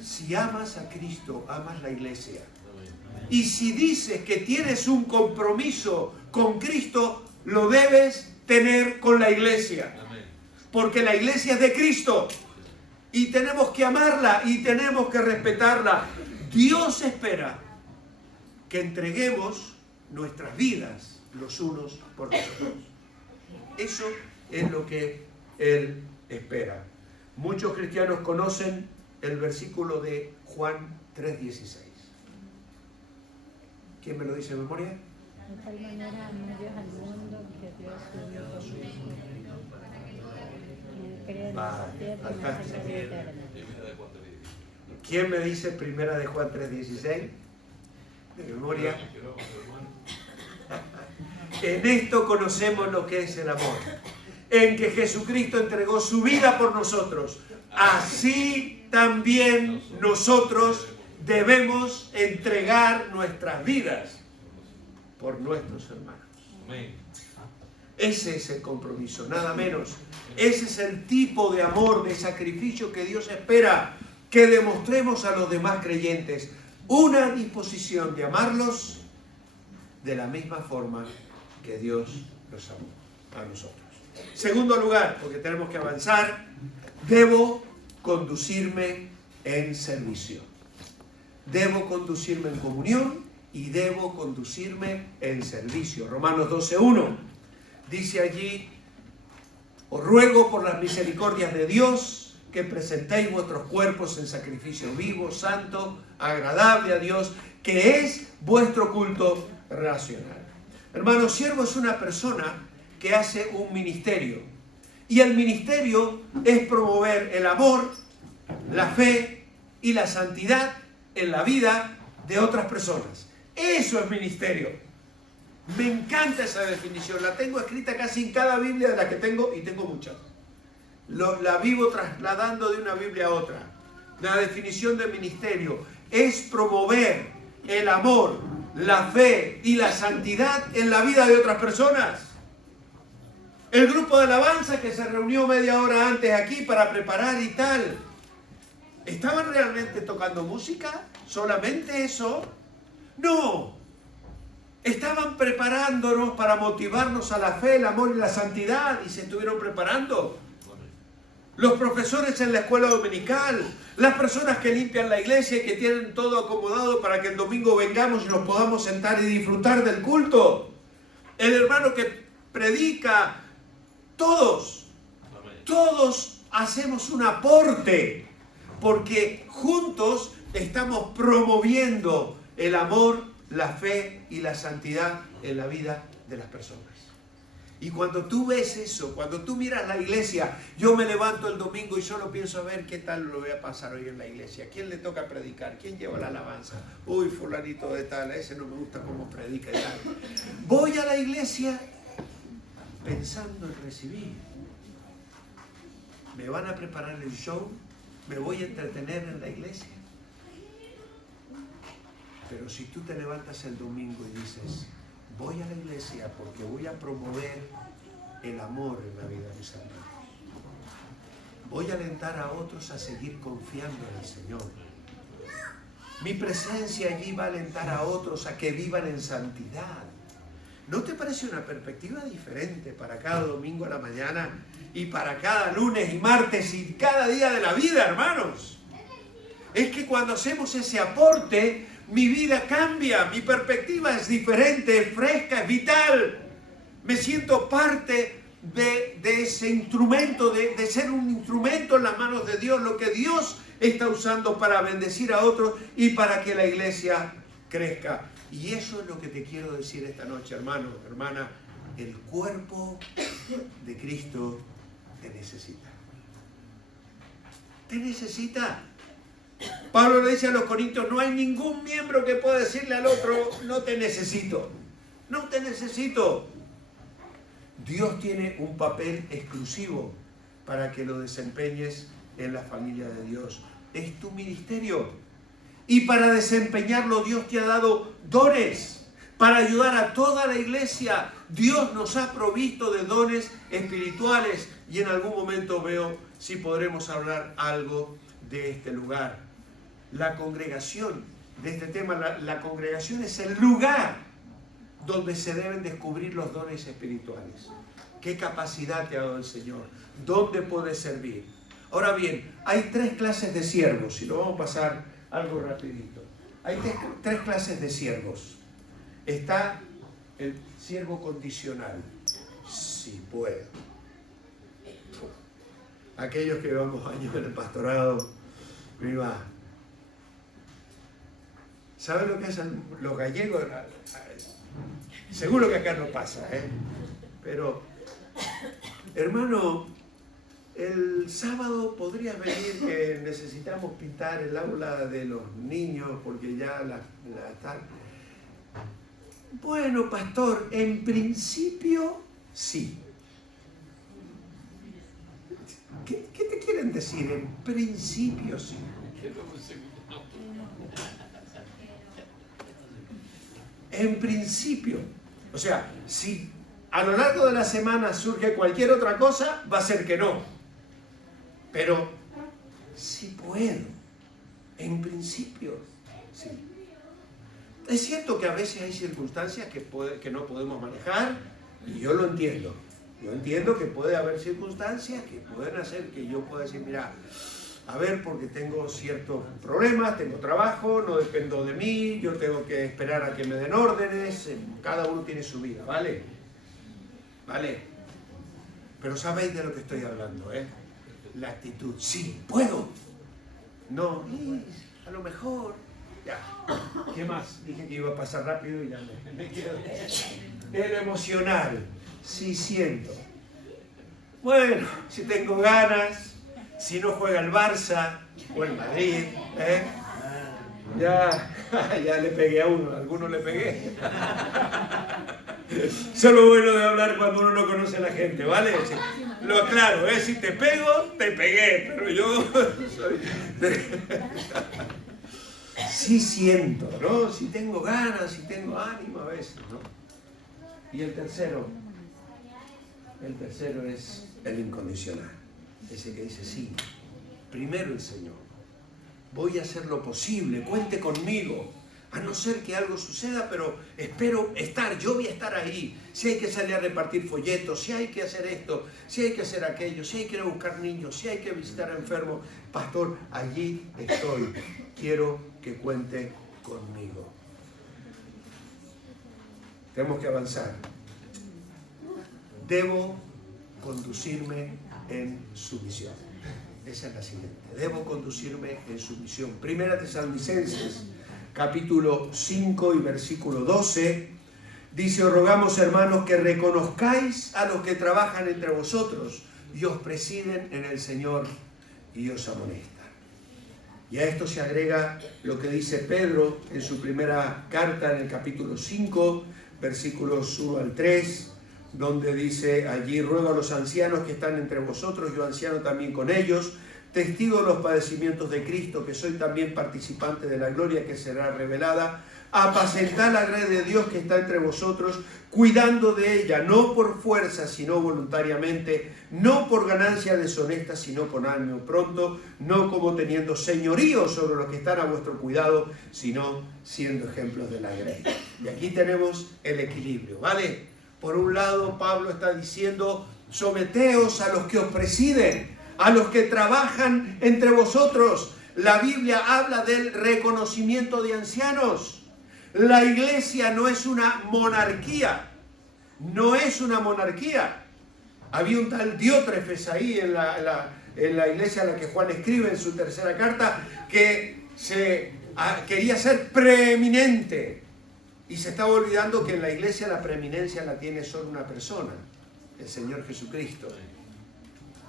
si amas a Cristo, amas la iglesia. Y si dices que tienes un compromiso con Cristo, lo debes tener con la iglesia. Porque la iglesia es de Cristo. Y tenemos que amarla y tenemos que respetarla. Dios espera que entreguemos nuestras vidas los unos por los otros. Eso es lo que Él espera. Muchos cristianos conocen el versículo de Juan 3:16. ¿Quién me lo dice de memoria? De tal manera amó Dios al mundo que Dios dio su Hijo fantástico. eterna. ¿Quién me dice primera de Juan 3:16? De memoria. En esto conocemos lo que es el amor, en que Jesucristo entregó su vida por nosotros. Así también nosotros debemos entregar nuestras vidas por nuestros hermanos. Ese es el compromiso, nada menos. Ese es el tipo de amor, de sacrificio que Dios espera que demostremos a los demás creyentes. Una disposición de amarlos de la misma forma que Dios los amó a nosotros. Segundo lugar, porque tenemos que avanzar, debo conducirme en servicio. Debo conducirme en comunión y debo conducirme en servicio. Romanos 12:1 dice allí: os ruego por las misericordias de Dios que presentéis vuestros cuerpos en sacrificio vivo, santo, agradable a Dios, que es vuestro culto racional. Hermano, siervo es una persona que hace un ministerio. Y el ministerio es promover el amor, la fe y la santidad en la vida de otras personas. Eso es ministerio. Me encanta esa definición. La tengo escrita casi en cada Biblia de la que tengo, y tengo muchas. La vivo trasladando de una Biblia a otra. La definición de ministerio es promover el amor, la fe y la santidad en la vida de otras personas. El grupo de alabanza que se reunió media hora antes aquí para preparar y tal, ¿estaban realmente tocando música? ¿Solamente eso? No. Estaban preparándonos para motivarnos a la fe, el amor y la santidad, y se estuvieron preparando. Los profesores en la escuela dominical, las personas que limpian la iglesia y que tienen todo acomodado para que el domingo vengamos y nos podamos sentar y disfrutar del culto. El hermano que predica, todos hacemos un aporte, porque juntos estamos promoviendo el amor, la fe y la santidad en la vida de las personas. Y cuando tú ves eso, cuando tú miras la iglesia, yo me levanto el domingo y solo pienso a ver qué tal lo voy a pasar hoy en la iglesia. ¿Quién le toca predicar? ¿Quién lleva la alabanza? Uy, fulanito de tal, ese no me gusta cómo predica y tal. Voy a la iglesia pensando en recibir. ¿Me van a preparar el show? ¿Me voy a entretener en la iglesia? Pero si tú te levantas el domingo y dices: voy a la iglesia porque voy a promover el amor en la vida de mis hermanos. Voy a alentar a otros a seguir confiando en el Señor. Mi presencia allí va a alentar a otros a que vivan en santidad. ¿No te parece una perspectiva diferente para cada domingo a la mañana y para cada lunes y martes y cada día de la vida, hermanos? Es que cuando hacemos ese aporte, mi vida cambia, mi perspectiva es diferente, es fresca, es vital. Me siento parte de ese instrumento, de ser un instrumento en las manos de Dios, lo que Dios está usando para bendecir a otros y para que la iglesia crezca. Y eso es lo que te quiero decir esta noche, hermano, hermana. El cuerpo de Cristo te necesita. Te necesita. Pablo le dice a los corintios, no hay ningún miembro que pueda decirle al otro, no te necesito, no te necesito. Dios tiene un papel exclusivo para que lo desempeñes en la familia de Dios. Es tu ministerio. Y para desempeñarlo Dios te ha dado dones para ayudar a toda la iglesia. Dios nos ha provisto de dones espirituales y en algún momento veo si podremos hablar algo de este lugar. La congregación, de este tema, la congregación es el lugar donde se deben descubrir los dones espirituales. ¿Qué capacidad te ha dado el Señor? ¿Dónde puedes servir? Ahora bien, hay 3 clases de siervos, y lo vamos a pasar algo rapidito. Hay 3 clases de siervos. Está el siervo condicional, si puedo. Aquellos que llevamos años en el pastorado, viva. ¿Saben lo que hacen los gallegos? Seguro que acá no pasa, pero, hermano, el sábado podrías venir que necesitamos pintar el aula de los niños porque ya la están. Bueno, pastor, en principio sí. ¿Qué te quieren decir? En principio sí. En principio. O sea, si a lo largo de la semana surge cualquier otra cosa, va a ser que no. Pero sí puedo. En principio, sí. Es cierto que a veces hay circunstancias que no podemos manejar, y yo lo entiendo. Yo entiendo que puede haber circunstancias que pueden hacer que yo pueda decir, mira, a ver, porque tengo ciertos problemas, tengo trabajo, no dependo de mí, yo tengo que esperar a que me den órdenes, cada uno tiene su vida, ¿vale? ¿Vale? Pero sabéis de lo que estoy hablando, ¿eh? La actitud, sí, puedo. No, a lo mejor. Ya. ¿Qué más? Dije que iba a pasar rápido y ya me quedo. El emocional, sí siento. Bueno, si tengo ganas, si no juega el Barça o el Madrid, ya le pegué a uno, a alguno le pegué. Eso es lo bueno de hablar cuando uno no conoce a la gente, ¿vale? Lo aclaro, si te pego, te pegué, pero yo soy... Sí siento, ¿no? Si tengo ganas, si tengo ánimo a veces, ¿no? Y el tercero es el incondicional. Ese que dice, sí, primero el Señor. Voy a hacer lo posible, cuente conmigo. A no ser que algo suceda, pero espero estar, yo voy a estar ahí. Si hay que salir a repartir folletos, si hay que hacer esto, si hay que hacer aquello, si hay que ir a buscar niños, si hay que visitar enfermos, pastor, allí estoy. Quiero que cuente conmigo. Tenemos que avanzar. Debo conducirme en su misión. Esa es la siguiente. Debo conducirme en su misión. Primera Tesalonicenses, capítulo 5 y versículo 12, dice: os rogamos, hermanos, que reconozcáis a los que trabajan entre vosotros y os presiden en el Señor y os amonestan. Y a esto se agrega lo que dice Pedro en su primera carta, en el capítulo 5, versículos 1 al 3, donde dice allí: ruego a los ancianos que están entre vosotros, yo anciano también con ellos, testigo de los padecimientos de Cristo, que soy también participante de la gloria que será revelada, apacentad la grey de Dios que está entre vosotros, cuidando de ella, no por fuerza, sino voluntariamente, no por ganancia deshonesta, sino con ánimo pronto, no como teniendo señorío sobre los que están a vuestro cuidado, sino siendo ejemplos de la grey. Y aquí tenemos el equilibrio, ¿vale? Por un lado, Pablo está diciendo: someteos a los que os presiden, a los que trabajan entre vosotros. La Biblia habla del reconocimiento de ancianos. La iglesia no es una monarquía. No es una monarquía. Había un tal Diótrefes ahí en la iglesia a la que Juan escribe en su tercera carta, que quería ser preeminente. Y se estaba olvidando que en la iglesia la preeminencia la tiene solo una persona, el Señor Jesucristo.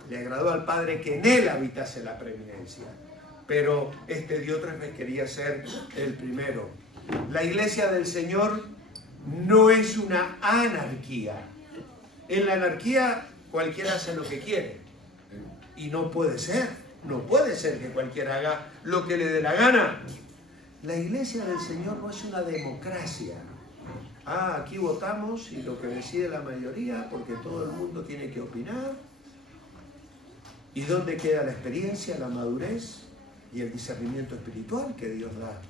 Le agradó al Padre que en Él habitase la preeminencia. pero Diótrefes quería ser el primero. La iglesia del Señor no es una anarquía. En la anarquía cualquiera hace lo que quiere. Y no puede ser que cualquiera haga lo que le dé la gana. La iglesia del Señor no es una democracia. Aquí votamos y lo que decide la mayoría, porque todo el mundo tiene que opinar. ¿Y dónde queda la experiencia, la madurez y el discernimiento espiritual que Dios da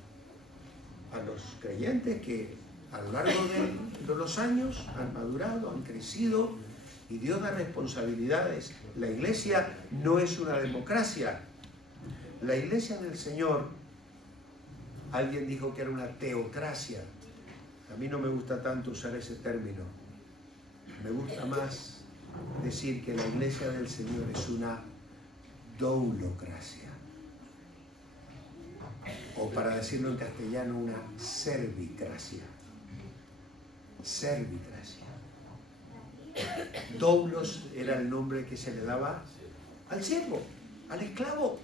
a los creyentes que a lo largo de los años han madurado, han crecido y Dios da responsabilidades? La iglesia no es una democracia. La iglesia del Señor, alguien dijo que era una teocracia. A mí no me gusta tanto usar ese término. Me gusta más decir que la iglesia del Señor es una doulocracia. O para decirlo en castellano, una servicracia. Servicracia. Doulos era el nombre que se le daba al siervo, al esclavo.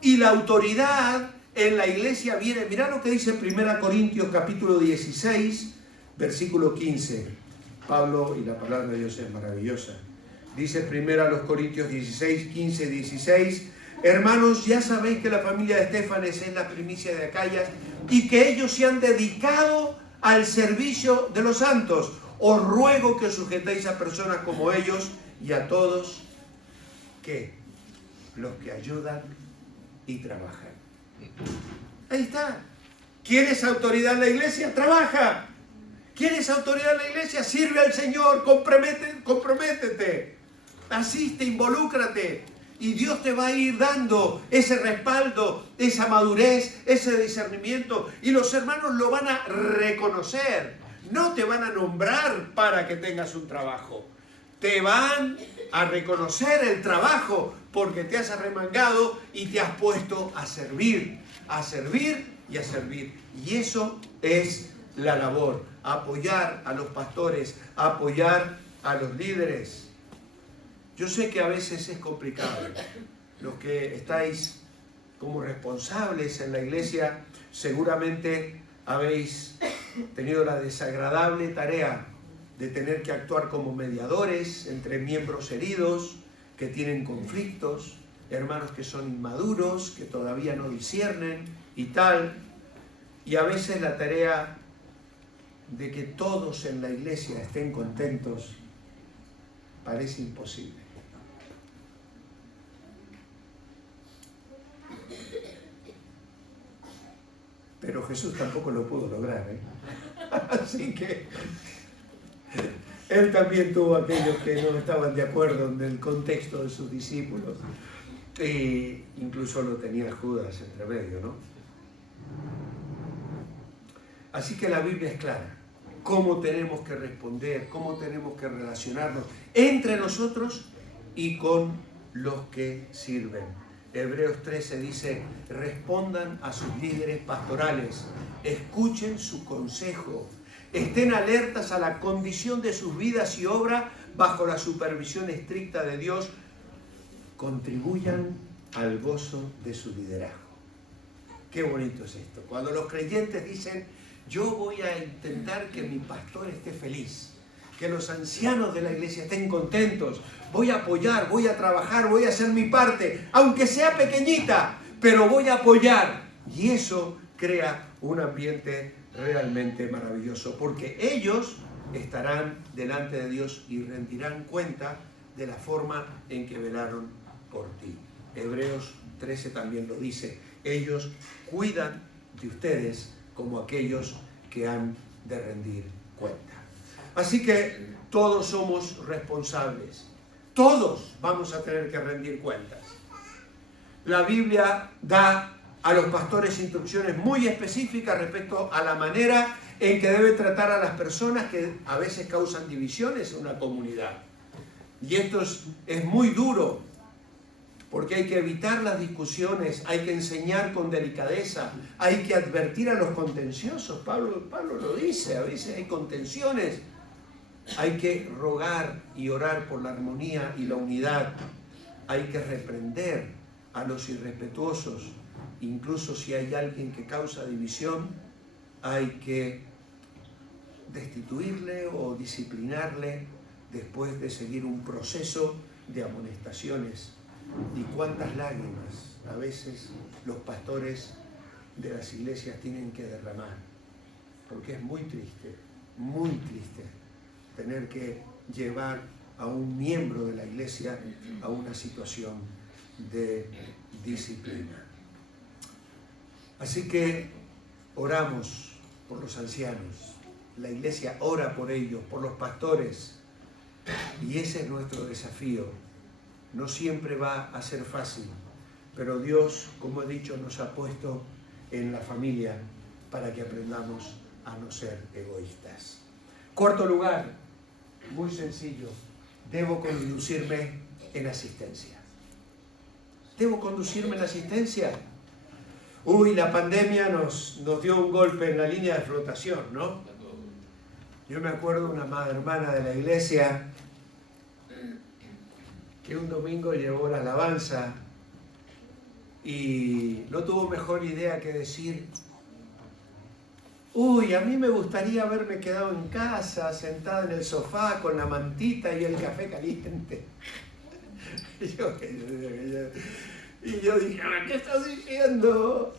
Y la autoridad en la iglesia viene, mirá lo que dice 1 Corintios capítulo 16, versículo 15. Pablo, y la palabra de Dios es maravillosa. Dice 1 Corintios 16, 15, 16. Hermanos, ya sabéis que la familia de Estéfanes es la primicia de Acaya y que ellos se han dedicado al servicio de los santos. Os ruego que os sujetéis a personas como ellos y a todos que los que ayudan y trabajan. Ahí está. ¿Quieres autoridad en la iglesia? Trabaja. ¿Quieres autoridad en la iglesia? Sirve al Señor, comprométete, asiste, involúcrate. Y Dios te va a ir dando ese respaldo, esa madurez, ese discernimiento. Y los hermanos lo van a reconocer. No te van a nombrar para que tengas un trabajo. Te van a reconocer el trabajo porque te has arremangado y te has puesto a servir y a servir. Y eso es la labor. Apoyar a los pastores, apoyar a los líderes. Yo sé que a veces es complicado. Los que estáis como responsables en la iglesia seguramente habéis tenido la desagradable tarea de tener que actuar como mediadores entre miembros heridos, que tienen conflictos, hermanos que son inmaduros, que todavía no disciernen y tal. Y a veces la tarea de que todos en la iglesia estén contentos parece imposible. Pero Jesús tampoco lo pudo lograr, ¿eh? Así que Él también tuvo aquellos que no estaban de acuerdo en el contexto de sus discípulos. E incluso lo tenía Judas entre medio, ¿no? Así que la Biblia es clara. Cómo tenemos que responder, cómo tenemos que relacionarnos entre nosotros y con los que sirven. Hebreos 13 dice, respondan a sus líderes pastorales, escuchen su consejo, estén alertas a la condición de sus vidas y obra bajo la supervisión estricta de Dios, contribuyan al gozo de su liderazgo. Qué bonito es esto. Cuando los creyentes dicen, yo voy a intentar que mi pastor esté feliz, que los ancianos de la iglesia estén contentos, voy a apoyar, voy a trabajar, voy a hacer mi parte, aunque sea pequeñita, pero voy a apoyar. Y eso crea un ambiente realmente maravilloso, porque ellos estarán delante de Dios y rendirán cuenta de la forma en que velaron por ti. Hebreos 13 también lo dice, ellos cuidan de ustedes como aquellos que han de rendir cuenta. Así que todos somos responsables. Todos vamos a tener que rendir cuentas. La Biblia da a los pastores instrucciones muy específicas respecto a la manera en que debe tratar a las personas que a veces causan divisiones en una comunidad. Y esto es muy duro, porque hay que evitar las discusiones, hay que enseñar con delicadeza, hay que advertir a los contenciosos. Pablo lo dice, a veces hay contenciones. Hay que rogar y orar por la armonía y la unidad. Hay que reprender a los irrespetuosos, incluso si hay alguien que causa división, hay que destituirle o disciplinarle después de seguir un proceso de amonestaciones. Y cuántas lágrimas a veces los pastores de las iglesias tienen que derramar, porque es muy triste tener que llevar a un miembro de la iglesia a una situación de disciplina. Así que oramos por los ancianos, la iglesia ora por ellos, por los pastores, y ese es nuestro desafío. No siempre va a ser fácil, pero Dios, como he dicho, nos ha puesto en la familia para que aprendamos a no ser egoístas. Cuarto lugar, muy sencillo, debo conducirme en asistencia. ¿Debo conducirme en asistencia? Uy, la pandemia nos dio un golpe en la línea de flotación, ¿no? Yo me acuerdo de una madre hermana de la iglesia que un domingo llevó la alabanza y no tuvo mejor idea que decir: uy, a mí me gustaría haberme quedado en casa, sentada en el sofá con la mantita y el café caliente. Y yo dije: ¿qué estás diciendo?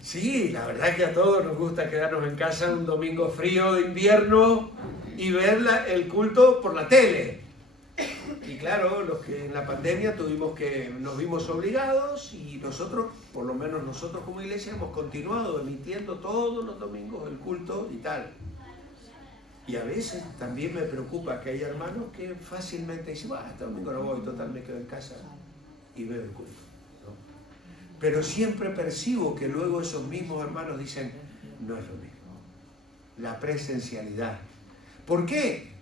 Sí, la verdad es que a todos nos gusta quedarnos en casa un domingo frío de invierno y ver el culto por la tele. Y claro, los que en la pandemia nos vimos obligados, y nosotros, por lo menos nosotros como iglesia, hemos continuado emitiendo todos los domingos el culto y tal. Y a veces también me preocupa que hay hermanos que fácilmente dicen: este domingo no voy, total, me quedo en casa y veo el culto, ¿no? Pero siempre percibo que luego esos mismos hermanos dicen: no es lo mismo. La presencialidad. ¿Por qué?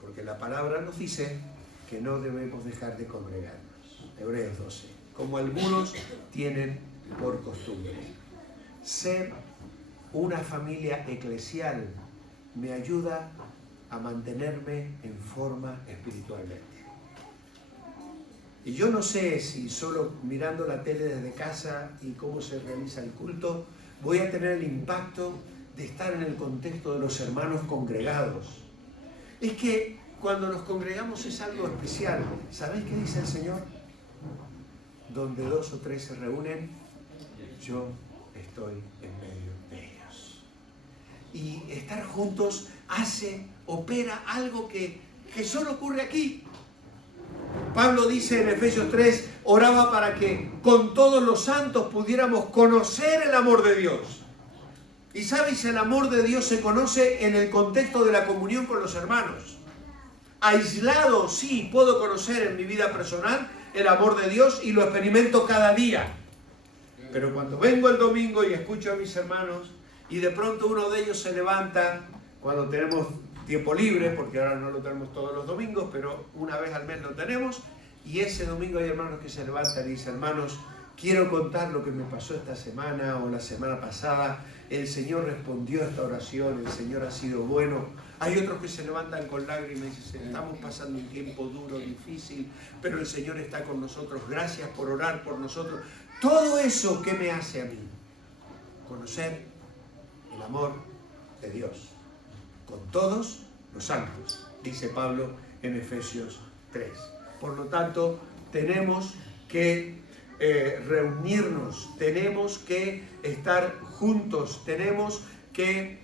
Porque la palabra nos dice que no debemos dejar de congregarnos. Hebreos 12. Como algunos tienen por costumbre. Ser una familia eclesial me ayuda a mantenerme en forma espiritualmente. Y yo no sé si solo mirando la tele desde casa y cómo se realiza el culto, voy a tener el impacto de estar en el contexto de los hermanos congregados. Es que cuando nos congregamos es algo especial. ¿Sabéis qué dice el Señor? Donde 2 o 3 se reúnen, yo estoy en medio de ellos. Y estar juntos opera algo que solo ocurre aquí. Pablo dice en Efesios 3, oraba para que con todos los santos pudiéramos conocer el amor de Dios. Y sabéis, el amor de Dios se conoce en el contexto de la comunión con los hermanos. Aislado, sí, puedo conocer en mi vida personal el amor de Dios y lo experimento cada día. Pero cuando vengo el domingo y escucho a mis hermanos y de pronto uno de ellos se levanta, cuando tenemos tiempo libre, porque ahora no lo tenemos todos los domingos, pero una vez al mes lo tenemos, y ese domingo hay hermanos que se levantan y dicen: hermanos, quiero contar lo que me pasó esta semana o la semana pasada. El Señor respondió a esta oración, el Señor ha sido bueno. Hay otros que se levantan con lágrimas y dicen: estamos pasando un tiempo duro, difícil, pero el Señor está con nosotros, gracias por orar por nosotros. Todo eso, ¿qué me hace a mí? Conocer el amor de Dios con todos los santos, dice Pablo en Efesios 3. Por lo tanto, tenemos que reunirnos, tenemos que estar juntos, tenemos que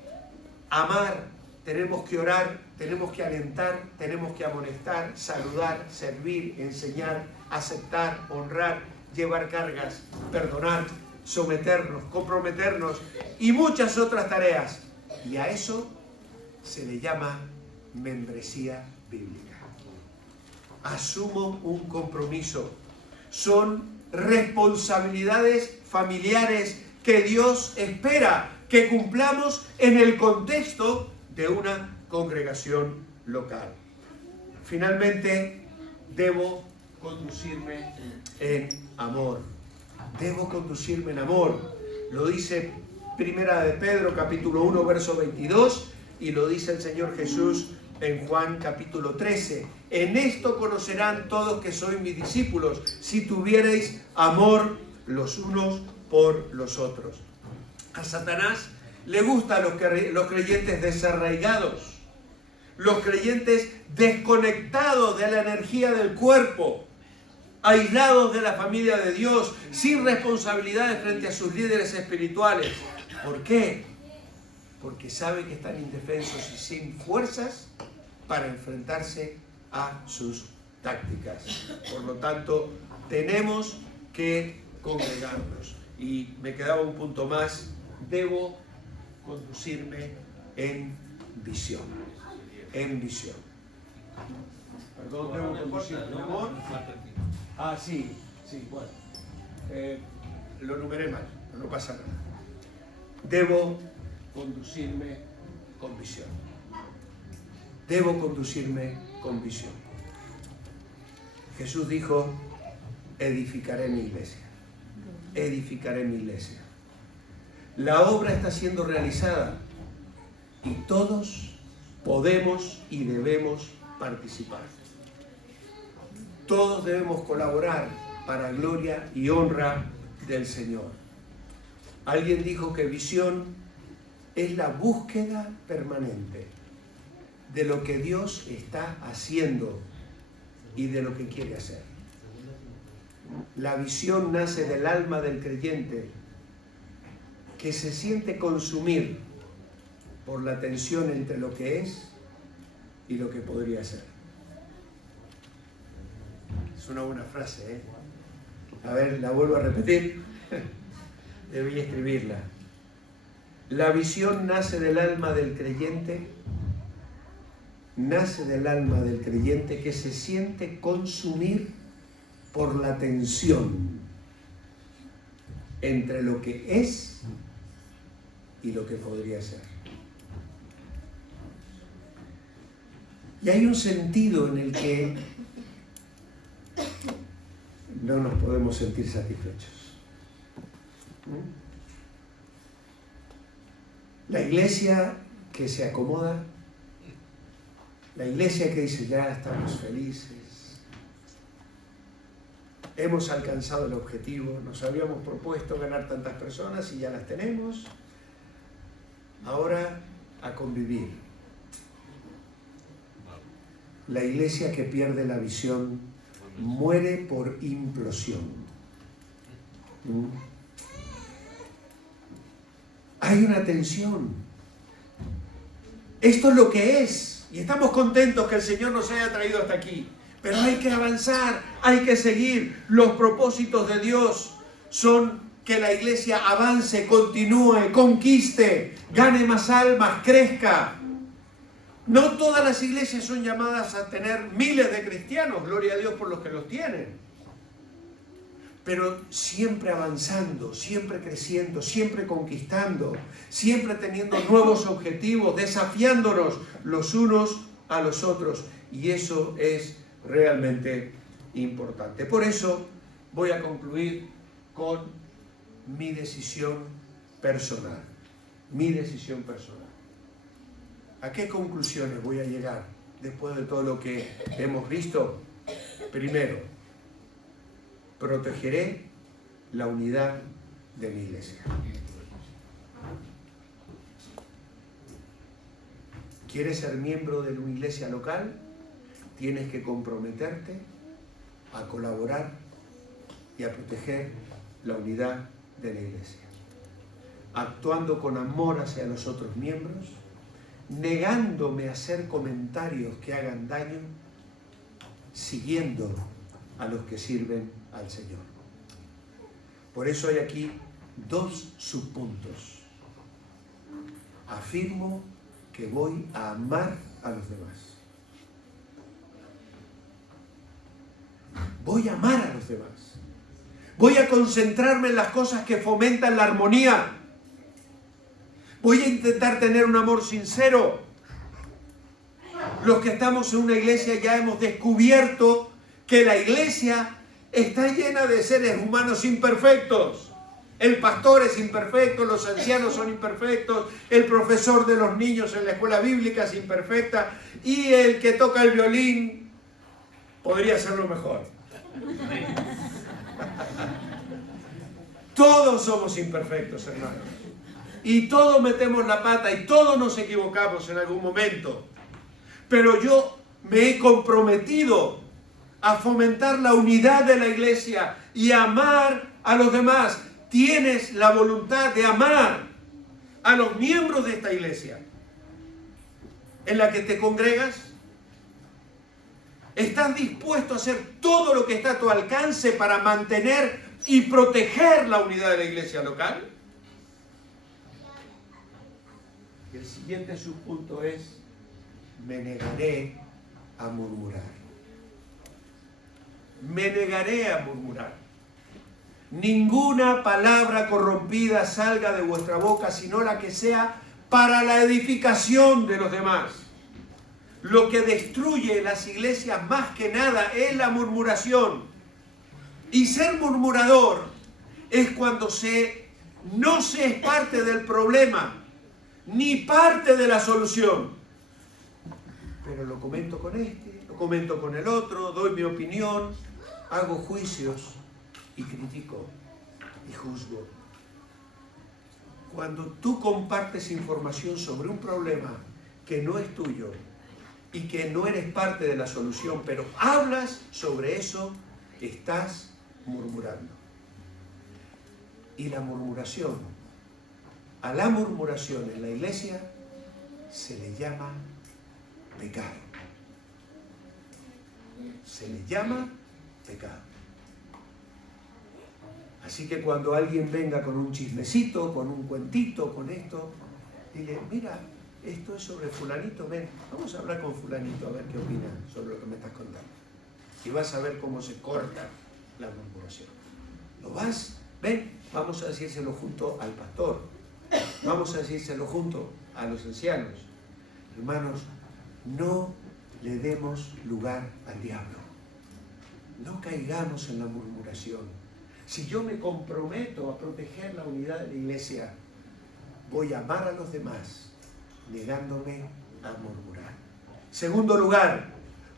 amar, tenemos que orar, tenemos que alentar, tenemos que amonestar, saludar, servir, enseñar, aceptar, honrar, llevar cargas, perdonar, someternos, comprometernos y muchas otras tareas. Y a eso se le llama membresía bíblica. Asumo un compromiso. Son responsabilidades familiares que Dios espera que cumplamos en el contexto de una congregación local. Finalmente, debo conducirme en amor. Debo conducirme en amor. Lo dice Primera de Pedro, capítulo 1, verso 22, y lo dice el Señor Jesús en Juan capítulo 13. En esto conocerán todos que sois mis discípulos, si tuvierais amor los unos por los otros. A Satanás le gustan los creyentes desarraigados, los creyentes desconectados de la energía del cuerpo, aislados de la familia de Dios, sin responsabilidades frente a sus líderes espirituales. ¿Por qué? Porque saben que están indefensos y sin fuerzas para enfrentarse a sus tácticas. Por lo tanto, tenemos que congregarnos. Y me quedaba un punto más. Debo conducirme en visión. En visión. Perdón, debo conducirme en amor. Ah, sí, bueno. Lo numeré mal, no pasa nada. Debo conducirme con visión. Debo conducirme con visión. Jesús dijo, edificaré mi iglesia. Edificaré mi iglesia. La obra está siendo realizada y todos podemos y debemos participar. Todos debemos colaborar para gloria y honra del Señor. Alguien dijo que visión es la búsqueda permanente de lo que Dios está haciendo y de lo que quiere hacer. La visión nace del alma del creyente que se siente consumir por la tensión entre lo que es y lo que podría ser. Es una buena frase, ¿eh? A ver, la vuelvo a repetir. Debí escribirla. La visión nace del alma del creyente. Nace del alma del creyente que se siente consumir por la tensión entre lo que es y lo que podría ser. Y hay un sentido en el que no nos podemos sentir satisfechos. La iglesia que se acomoda, la iglesia que dice ya estamos felices, hemos alcanzado el objetivo, nos habíamos propuesto ganar tantas personas y ya las tenemos, ahora a convivir. La iglesia que pierde la visión muere por implosión. Hay una tensión. Esto es lo que es. Y estamos contentos que el Señor nos haya traído hasta aquí. Pero hay que avanzar, hay que seguir. Los propósitos de Dios son que la iglesia avance, continúe, conquiste, gane más almas, crezca. No todas las iglesias son llamadas a tener miles de cristianos, gloria a Dios por los que los tienen. Pero siempre avanzando, siempre creciendo, siempre conquistando, siempre teniendo nuevos objetivos, desafiándonos los unos a los otros. Y eso es realmente importante. Por eso voy a concluir con mi decisión personal. Mi decisión personal. ¿A qué conclusiones voy a llegar después de todo lo que hemos visto? Primero, protegeré la unidad de mi iglesia. ¿Quieres ser miembro de una iglesia local? Tienes que comprometerte a colaborar y a proteger la unidad de la iglesia. Actuando con amor hacia los otros miembros, negándome a hacer comentarios que hagan daño, siguiendo a los que sirven al Señor. Por eso hay aquí dos subpuntos. Afirmo que voy a amar a los demás. Voy a amar a los demás. Voy a concentrarme en las cosas que fomentan la armonía. Voy a intentar tener un amor sincero. Los que estamos en una iglesia ya hemos descubierto que la iglesia está llena de seres humanos imperfectos. El pastor es imperfecto, los ancianos son imperfectos, el profesor de los niños en la escuela bíblica es imperfecta y el que toca el violín podría hacerlo mejor. Todos somos imperfectos, hermanos. Y todos metemos la pata y todos nos equivocamos en algún momento. Pero yo me he comprometido a fomentar la unidad de la iglesia y amar a los demás. Tienes la voluntad de amar a los miembros de esta iglesia en la que te congregas. ¿Estás dispuesto a hacer todo lo que está a tu alcance para mantener y proteger la unidad de la iglesia local? Y el siguiente subpunto es: me negaré a murmurar. Me negaré a murmurar. Ninguna palabra corrompida salga de vuestra boca, sino la que sea para la edificación de los demás. Lo que destruye las iglesias más que nada es la murmuración. Y ser murmurador es cuando no se es parte del problema, ni parte de la solución. Pero lo comento con este, lo comento con el otro, doy mi opinión, hago juicios y critico y juzgo. Cuando tú compartes información sobre un problema que no es tuyo y que no eres parte de la solución, pero hablas sobre eso, estás murmurando. Y la murmuración, a la murmuración en la iglesia se le llama pecado. Se le llama pecado. Así que cuando alguien venga con un chismecito, con un cuentito, con esto, dile: mira, esto es sobre fulanito, ven, vamos a hablar con fulanito a ver qué opina sobre lo que me estás contando. Y vas a ver cómo se corta la murmuración. ¿Lo vas? Ven, vamos a decírselo junto al pastor. Vamos a decírselo junto a los ancianos. Hermanos, no le demos lugar al diablo. No caigamos en la murmuración. Si yo me comprometo a proteger la unidad de la iglesia, voy a amar a los demás, negándome a murmurar. Segundo lugar,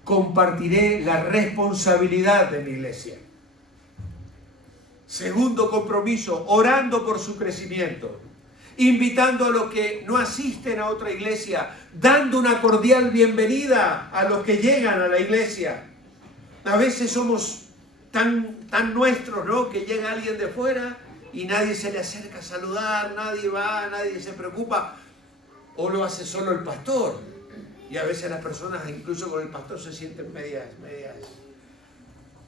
compartiré la responsabilidad de mi iglesia. Segundo compromiso, orando por su crecimiento, invitando a los que no asisten a otra iglesia, dando una cordial bienvenida a los que llegan a la iglesia. A veces somos tan nuestros, ¿no? Que llega alguien de fuera y nadie se le acerca a saludar, nadie va, nadie se preocupa, o lo hace solo el pastor. Y a veces las personas, incluso con el pastor, se sienten medias.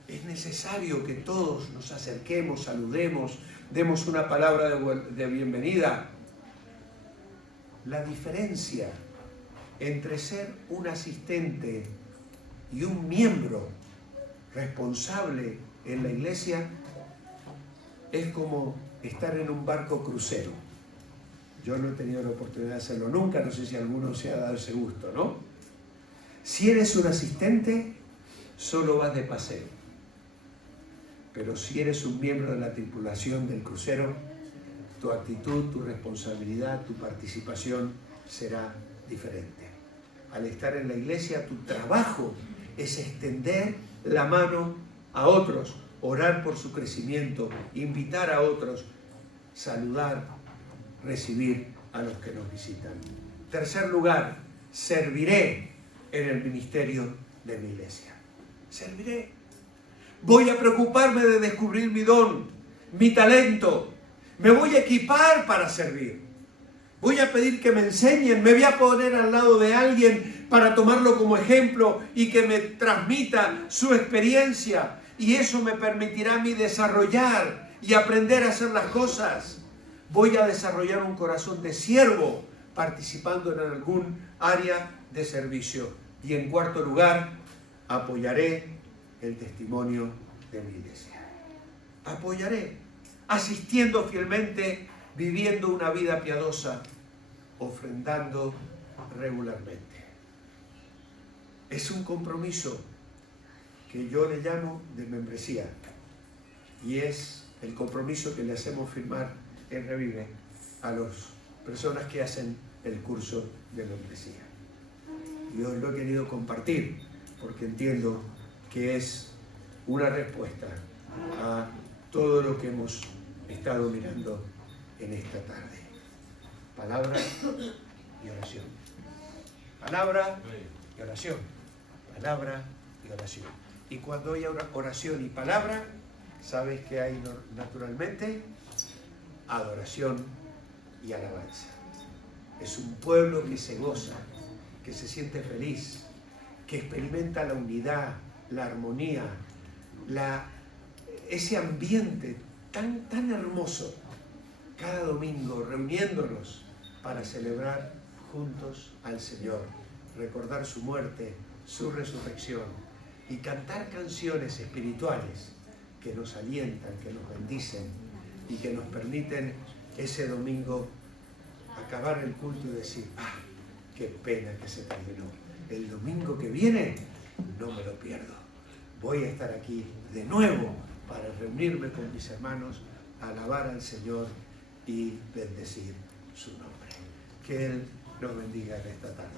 Es necesario que todos nos acerquemos, saludemos, demos una palabra de bienvenida. La diferencia entre ser un asistente y un miembro responsable en la iglesia es como estar en un barco crucero. Yo no he tenido la oportunidad de hacerlo nunca, no sé si alguno se ha dado ese gusto, ¿no? Si eres un asistente, solo vas de paseo. Pero si eres un miembro de la tripulación del crucero, tu actitud, tu responsabilidad, tu participación será diferente. Al estar en la iglesia, tu trabajo es extender la mano a otros, orar por su crecimiento, invitar a otros, saludar, recibir a los que nos visitan. Tercer lugar, serviré en el ministerio de mi iglesia. Serviré. Voy a preocuparme de descubrir mi don, mi talento. Me voy a equipar para servir. Voy a pedir que me enseñen. Me voy a poner al lado de alguien para tomarlo como ejemplo y que me transmita su experiencia. Y eso me permitirá a mí desarrollar y aprender a hacer las cosas. Voy a desarrollar un corazón de siervo participando en algún área de servicio. Y en cuarto lugar, apoyaré el testimonio de mi iglesia. Apoyaré, asistiendo fielmente, viviendo una vida piadosa, ofrendando regularmente. Es un compromiso que yo le llamo de membresía y es el compromiso que le hacemos firmar en Revive a las personas que hacen el curso de membresía. Y os lo he querido compartir porque entiendo que es una respuesta a todo lo que hemos estado mirando en esta tarde. Palabra y oración. Palabra y oración. Palabra y oración. Y cuando haya oración y palabra, sabes que hay naturalmente adoración y alabanza. Es un pueblo que se goza, que se siente feliz, que experimenta la unidad, la armonía, ese ambiente tan hermoso cada domingo, reuniéndonos para celebrar juntos al Señor, recordar su muerte, su resurrección y cantar canciones espirituales que nos alientan, que nos bendicen y que nos permiten ese domingo acabar el culto y decir, ¡ah, qué pena que se terminó! El domingo que viene no me lo pierdo. Voy a estar aquí de nuevo para reunirme con mis hermanos, alabar al Señor y bendecir su nombre. Que Él nos bendiga en esta tarde.